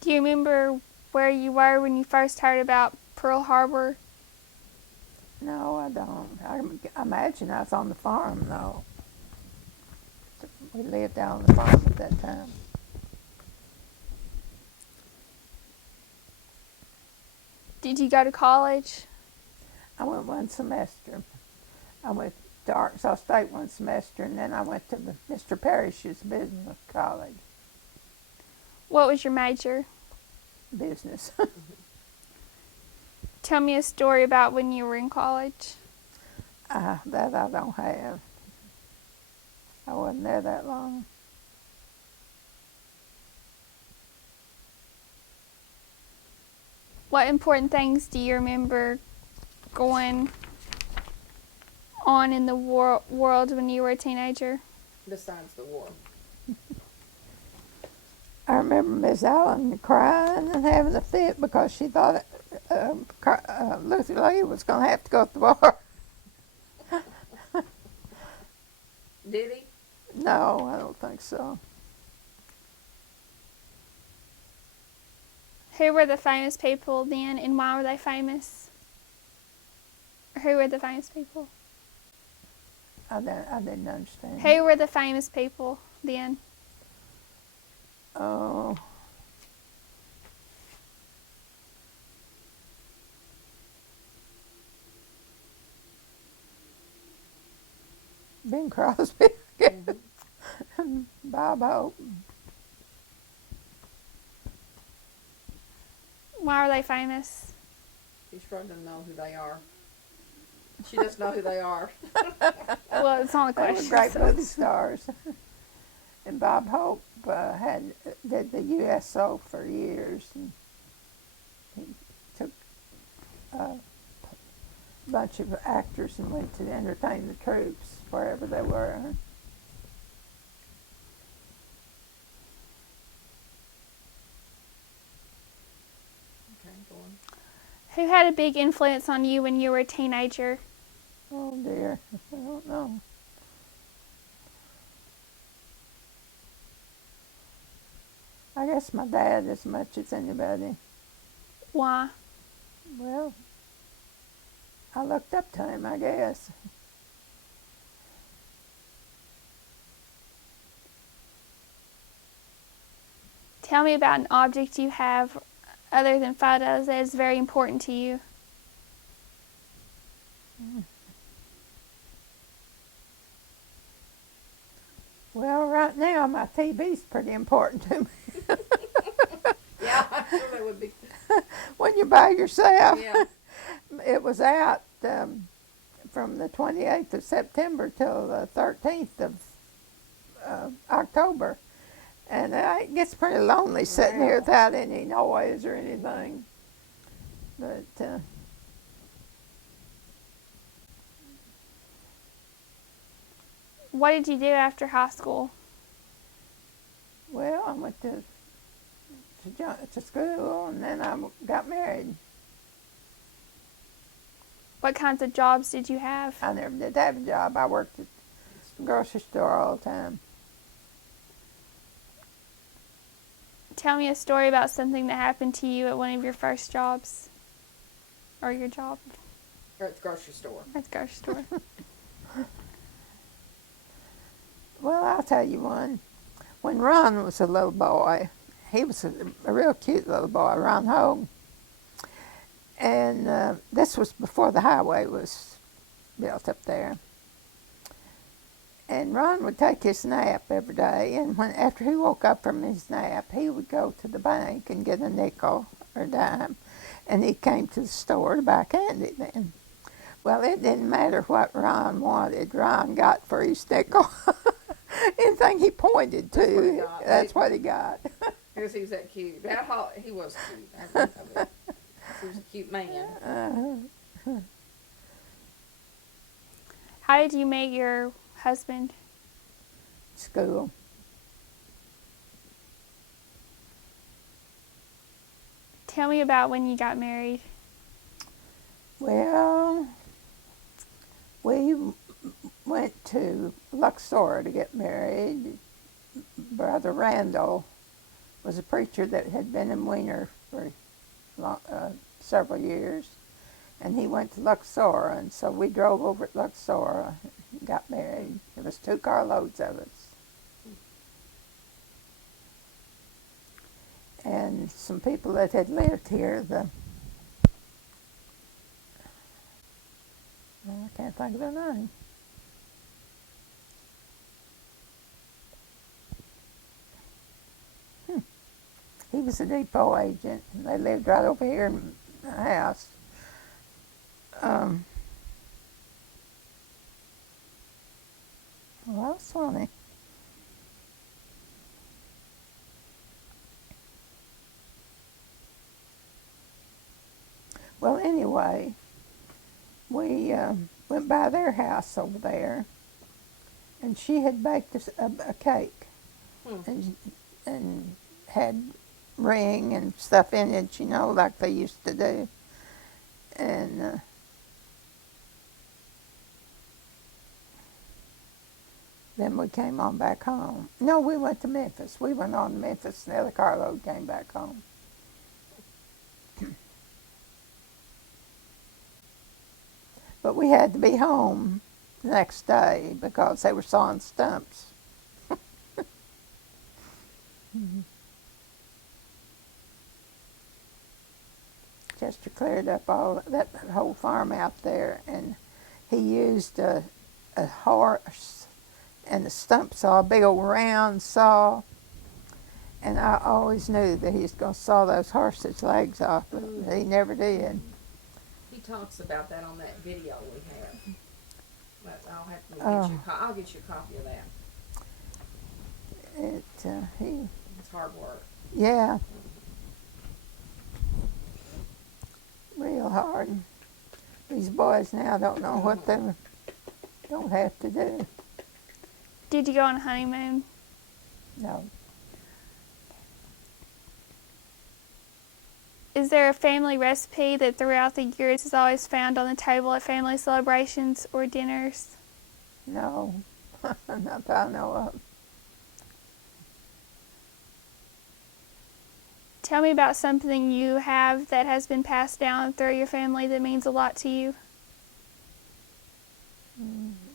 Do you remember where you were when you first heard about Pearl Harbor? No, I don't. I imagine I was on the farm, though. We lived out on the farm at that time. Did you go to college? I went one semester. I went to Arkansas State one semester, and then I went to Mr. Parrish's business college. What was your major? Business. Tell me a story about when you were in college. That I don't have. I wasn't there that long. What important things do you remember going on in the world when you were a teenager? Besides the war. I remember Miss Allen crying and having a fit because she thought Luther Lee was going to have to go to the war. Did he? No, I don't think so. Who were the famous people then, and why were they famous? Or who were the famous people? I didn't understand. Who were the famous people then? Oh. Bing Crosby. Bob Hope. Why are they famous? She sure doesn't know who they are. She doesn't know who they are. Well, it's not a They were question. great so movie it's- stars. And Bob Hope did the USO for years. And he took a bunch of actors and went to entertain the troops wherever they were. Okay, go on. Who had a big influence on you when you were a teenager? Oh dear, I don't know. I guess my dad as much as anybody. Why? Well, I looked up to him, I guess. Tell me about an object you have other than photos that is very important to you. Well, right now my TV's pretty important to me. Yeah, I'm sure they would be. When you're by yourself. Yeah. It was out from the 28th of September till the 13th of October. And it gets pretty lonely sitting here Wow. without any noise or anything. But What did you do after high school? well, I went to school and then I got married. What kinds of jobs did you have? I never did have a job. I worked at the grocery store all the time. Tell me a story about something that happened to you at one of your first jobs. Or your job Or at the grocery store. at the grocery store. Well, I'll tell you one. When Ron was a little boy, he was a real cute little boy, Ron Hogue. And this was before the highway was built up there. And Ron would take his nap every day, and after he woke up from his nap, he would go to the bank and get a nickel or a dime, and he came to the store to buy candy then. Well, it didn't matter what Ron wanted, Ron got for his nickel. Anything he pointed That's what he to, got. that's what he got. Because he was that cute. He was cute. I mean, he was a cute man. How did you meet your husband? School. Tell me about when you got married. Well, we went to Luxor to get married. Brother Randall was a preacher that had been in Weiner for several years, and he went to Luxor, and so we drove over at Luxor and got married. It was 2 carloads of us. And some people that had lived here, I can't think of their name. He was a depot agent, and they lived right over here in the house. Well, that's funny. Well, anyway, we went by their house over there, and she had baked a cake, and had ring and stuff in it, like they used to do. And then we came on back home. No, we went to Memphis. We went on to Memphis, and the other carload came back home. But we had to be home the next day because they were sawing stumps. Chester cleared up all that whole farm out there, and he used a horse and a stump saw, a big old round saw. And I always knew that he was going to saw those horses' legs off, but he never did. He talks about that on that video we have. But I'll have to get you. I'll get you a copy of that. It's hard work. Yeah, real hard. These boys now don't know what they don't have to do. Did you go on a honeymoon? No. Is there a family recipe that throughout the years is always found on the table at family celebrations or dinners? No, not that I know of. Tell me about something you have that has been passed down through your family that means a lot to you.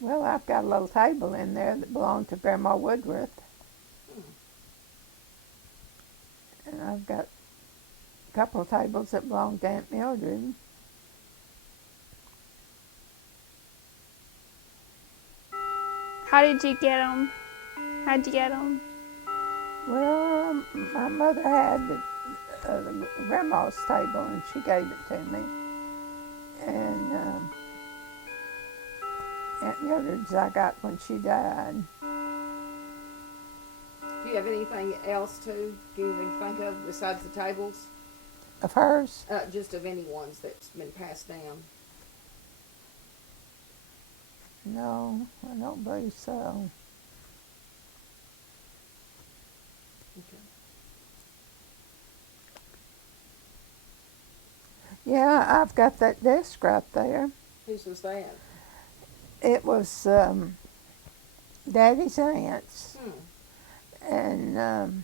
Well, I've got a little table in there that belonged to Grandma Woodruff. And I've got a couple of tables that belong to Aunt Mildred. How did you get them? How'd you get them? Well, my mother had the grandma's table, and she gave it to me. And Aunt Mildred's I got when she died. Do you have anything else too? Do you think of besides the tables? Of hers? Just of any ones that's been passed down. No, I don't believe so. Okay. Yeah, I've got that desk right there. Whose was that? It was Daddy's aunt's. And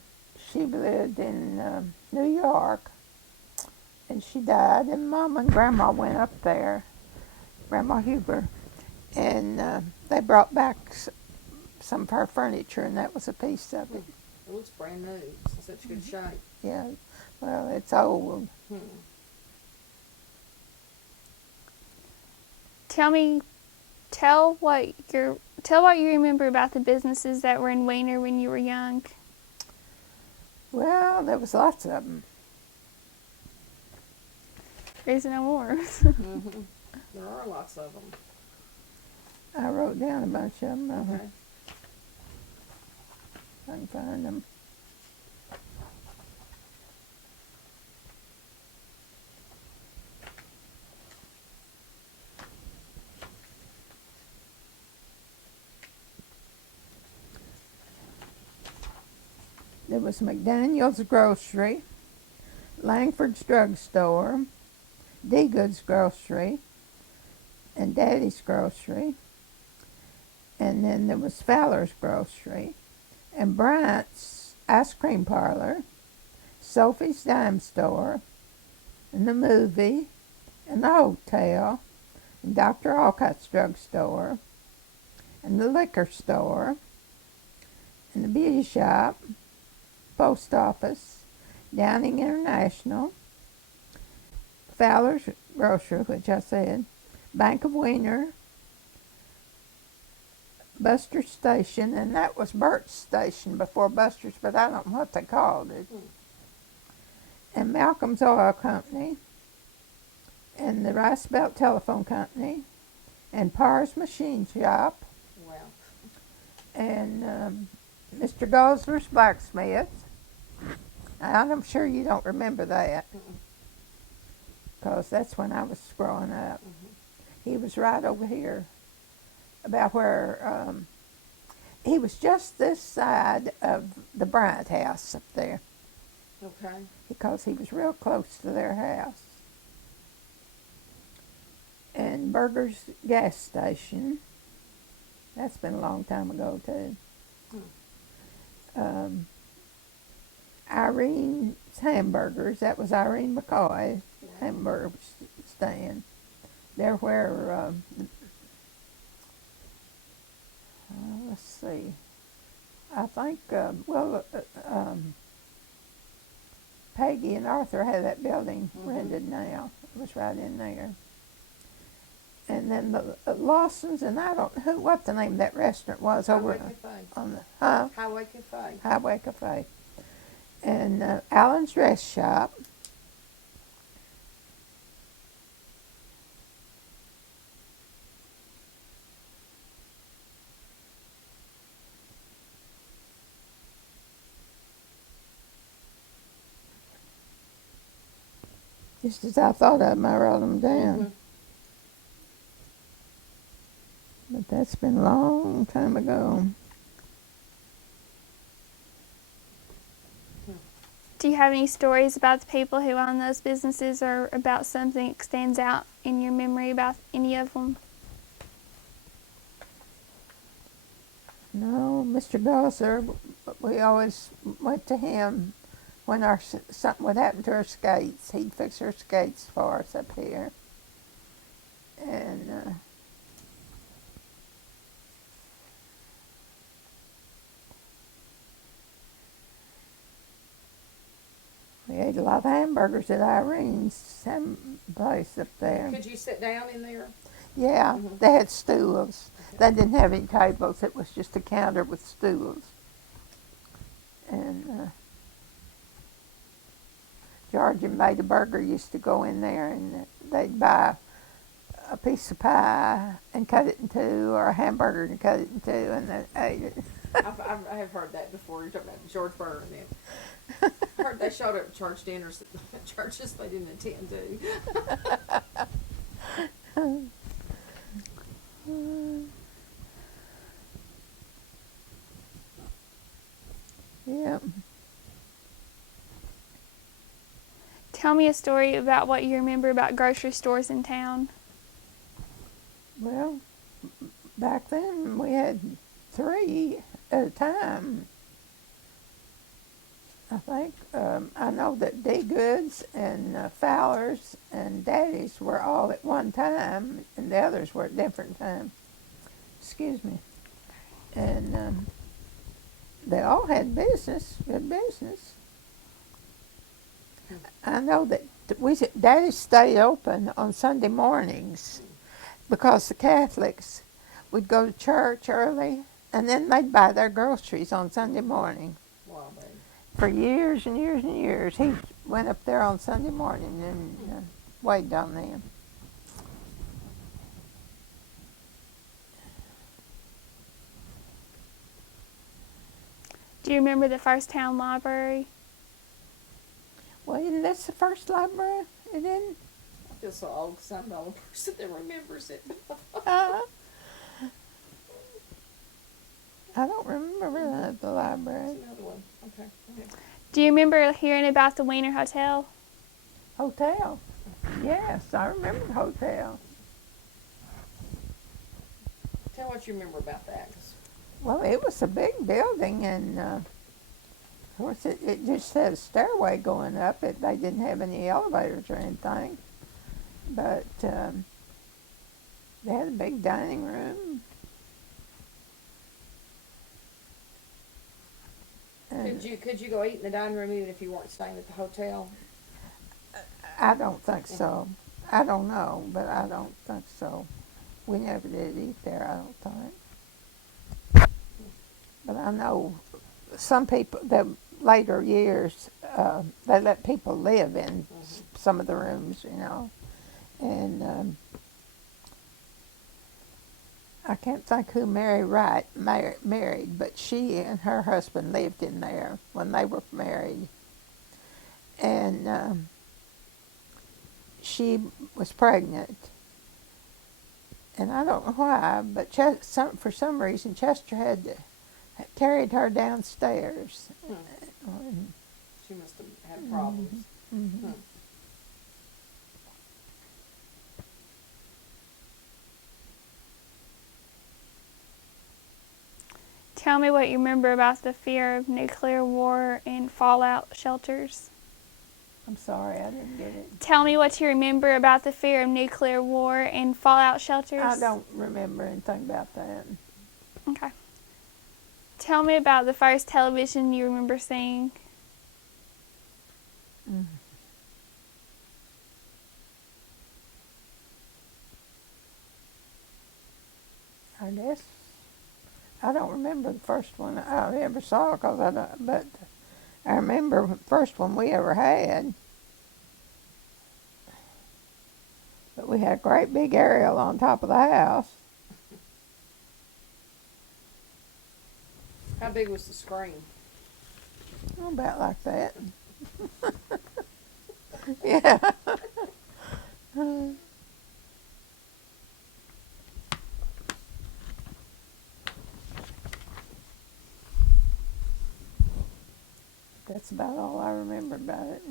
she lived in New York. And she died, and Mom and Grandma went up there, Grandma Huber, and they brought back some of her furniture, and that was a piece of it. It looks brand new. It's in such good shape. Yeah, well, it's old. Tell what you remember about the businesses that were in Weiner when you were young. Well, there was lots of them. There's no more. There are lots of them. I wrote down a bunch of them. Okay. I can find them. There was McDaniel's Grocery, Langford's Drugstore, D-Goods Grocery, and Daddy's Grocery, And then there was Fowler's Grocery, and Bryant's Ice Cream Parlor, Sophie's Dime Store, and the movie, and the hotel, and Dr. Alcott's drugstore, and the liquor store, and the beauty shop, post office, Downing International, Fowler's Grocery, which I said, Bank of Wiener, Buster's Station, and that was Bert's Station before Buster's, but I don't know what they called it. And Malcolm's Oil Company, and the Rice Belt Telephone Company, and Parr's Machine Shop, Wow. and Mr. Gosler's Blacksmith. I'm sure you don't remember that, because that's when I was growing up. He was right over here, about where, he was just this side of the Bryant house up there, Okay. because he was real close to their house. And Burger's gas station, that's been a long time ago too. Irene's Hamburgers, that was Irene McCoy's hamburger stand. They're where, let's see, I think, Peggy and Arthur had that building rented now. It was right in there. And then the Lawson's, and I don't know what the name of that restaurant was Highway over Cafe. on the Highway Cafe. Highway Cafe. And Allen's Dress Shop. Just as I thought of them, I wrote them down. But that's been a long time ago. Do you have any stories about the people who own those businesses, or about something that stands out in your memory about any of them? No, Mr. Gosser, we always went to him when something would happen to our skates. He'd fix our skates for us up here. And we ate a lot of hamburgers at Irene's place up there. Could you sit down in there? Yeah, they had stools. They didn't have any tables. It was just a counter with stools. And George and Maida Burger used to go in there, and they'd buy a piece of pie and cut it in two, or a hamburger and cut it in two, and they ate it. I have heard that before. You're talking about George Burger and them. I heard they showed up at church dinners at churches they didn't attend to. Yeah. Tell me a story about what you remember about grocery stores in town. Well, back then we had 3 at a time. I think I know that D Goods and Fowler's and Daddy's were all at one time, and the others were at different times. Excuse me. And they all had business, good business. I know that Daddy stayed open on Sunday mornings because the Catholics would go to church early, and then they'd buy their groceries on Sunday morning. Wow, baby. For years and years and years, he went up there on Sunday morning and waited on them. Do you remember the first town library? Well, isn't this the first library? It isn't? I feel so old because I'm the only person that remembers it. I don't remember the library. There's another one. Okay. Do you remember hearing about the Wiener Hotel? Hotel. Yes, I remember the hotel. Tell what you remember about that. 'Cause Well, it was a big building, and of course, it just had a stairway going up. They didn't have any elevators or anything, but they had a big dining room. And could you go eat in the dining room even if you weren't staying at the hotel? I don't think so. I don't know, but I don't think so. We never did eat there, I don't think. But I know some people, that later years, they let people live in some of the rooms, you know. And I can't think who Mary Wright married, but she and her husband lived in there when they were married. And she was pregnant. And I don't know why, but for some reason Chester had carried her downstairs. She must have had problems. Mm-hmm. Hmm. Tell me what you remember about the fear of nuclear war and fallout shelters. I'm sorry, I didn't get it. Tell me what you remember about the fear of nuclear war and fallout shelters. I don't remember anything about that. Okay. Tell me about the first television you remember seeing. Mm. I guess I don't remember the first one I ever saw, but I remember the first one we ever had. But we had a great big aerial on top of the house. How big was the screen? About like that. Yeah. That's about all I remember about it.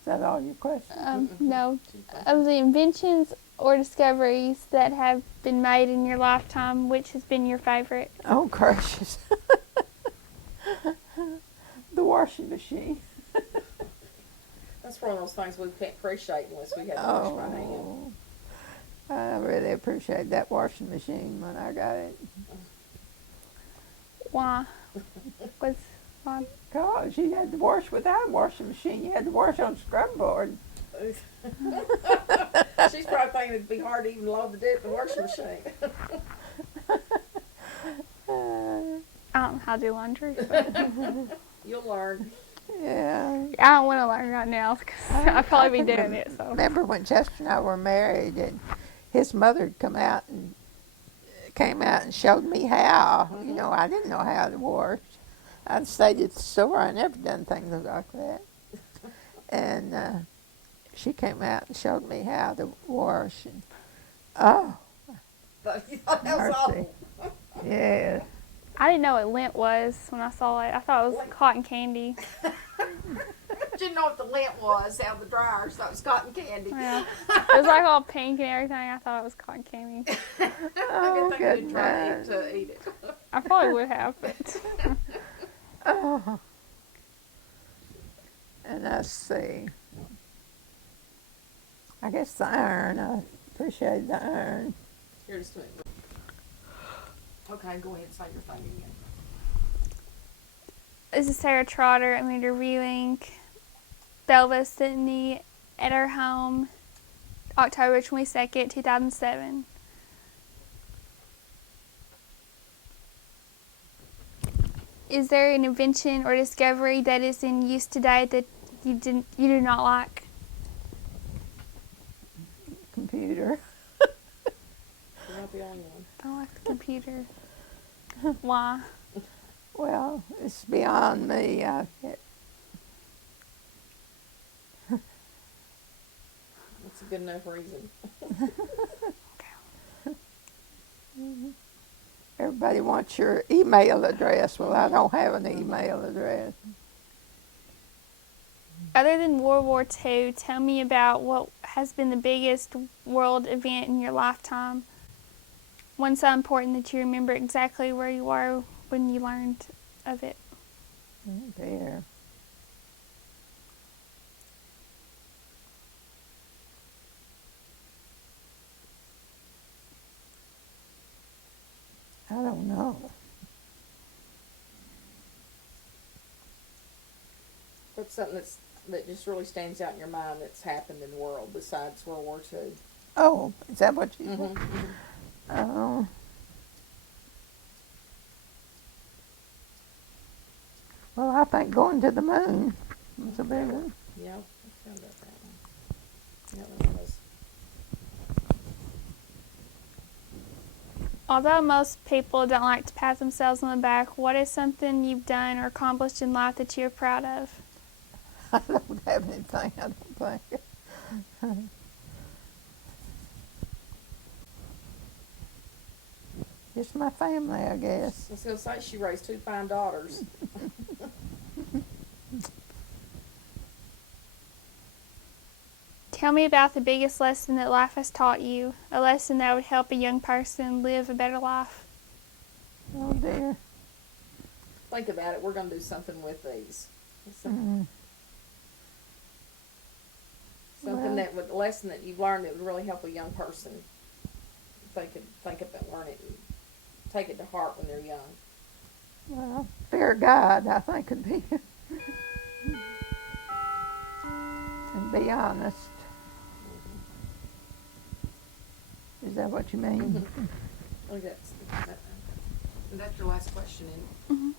Is that all your questions? No. Of the inventions or discoveries that have been made in your lifetime, which has been your favorite? Oh, gracious. The washing machine. That's one of those things we can't appreciate unless we have to wash our hands. Oh, I really appreciate that washing machine when I got it. Why? Why? Because you had to wash without a washing machine. You had to wash on scrub board. She's probably thinking it'd be hard to even load the dip in the washing machine. I don't know how to do laundry. So. You'll learn. Yeah. I don't want to learn right now because I'll probably be doing it. So. Remember when Chester and I were married, and his mother came out and showed me how. Mm-hmm. You know, I didn't know how to wash. I'd stayed at the store. I never done things like that. And she came out and showed me how to wash. And oh, You thought that was mercy. awful. Yeah. I didn't know what lint was when I saw it. I thought it was cotton candy. Didn't know what the lint was out of the dryer, so it was cotton candy. Yeah. It was like all pink and everything. I thought it was cotton candy. Oh, Good thing you didn't try goodness. to eat it. I probably would have, but Oh. And let's see. I guess the iron. I appreciate the iron. Here, just a minute. Okay, go ahead and say your thing again. this is Sarah Trotter. I'm interviewing Belva Senteney at her home, October 22nd, 2007. Is there an invention or discovery that is in use today that you do not like? Computer. You're not the only one. I don't like the computer. Why? Well, it's beyond me. That's a good enough reason. Everybody wants your email address. Well, I don't have an email address. Other than World War II, tell me about what has been the biggest world event in your lifetime. One so important that you remember exactly where you were when you learned of it. Oh, dear. I don't know. What's something that just really stands out in your mind that's happened in the world besides World War II? Oh, is that what you said? Mm-hmm. Oh. Well, I think going to the moon was a big one. Yeah, I found out that one. Yeah, that was. Although most people don't like to pat themselves on the back, what is something you've done or accomplished in life that you're proud of? I don't have anything, I don't think. Just my family, I guess. I was going to say she raised two fine daughters. Tell me about the biggest lesson that life has taught you, a lesson that would help a young person live a better life. Oh, dear. Think about it. We're going to do something with these. Mm. Something that would, a lesson that you've learned that would really help a young person. If they could think about learn it and take it to heart when they're young. Well, fear God, I think, would be. And be honest. Is that what you mean? Oh, that's your last question, isn't it? Mm-hmm.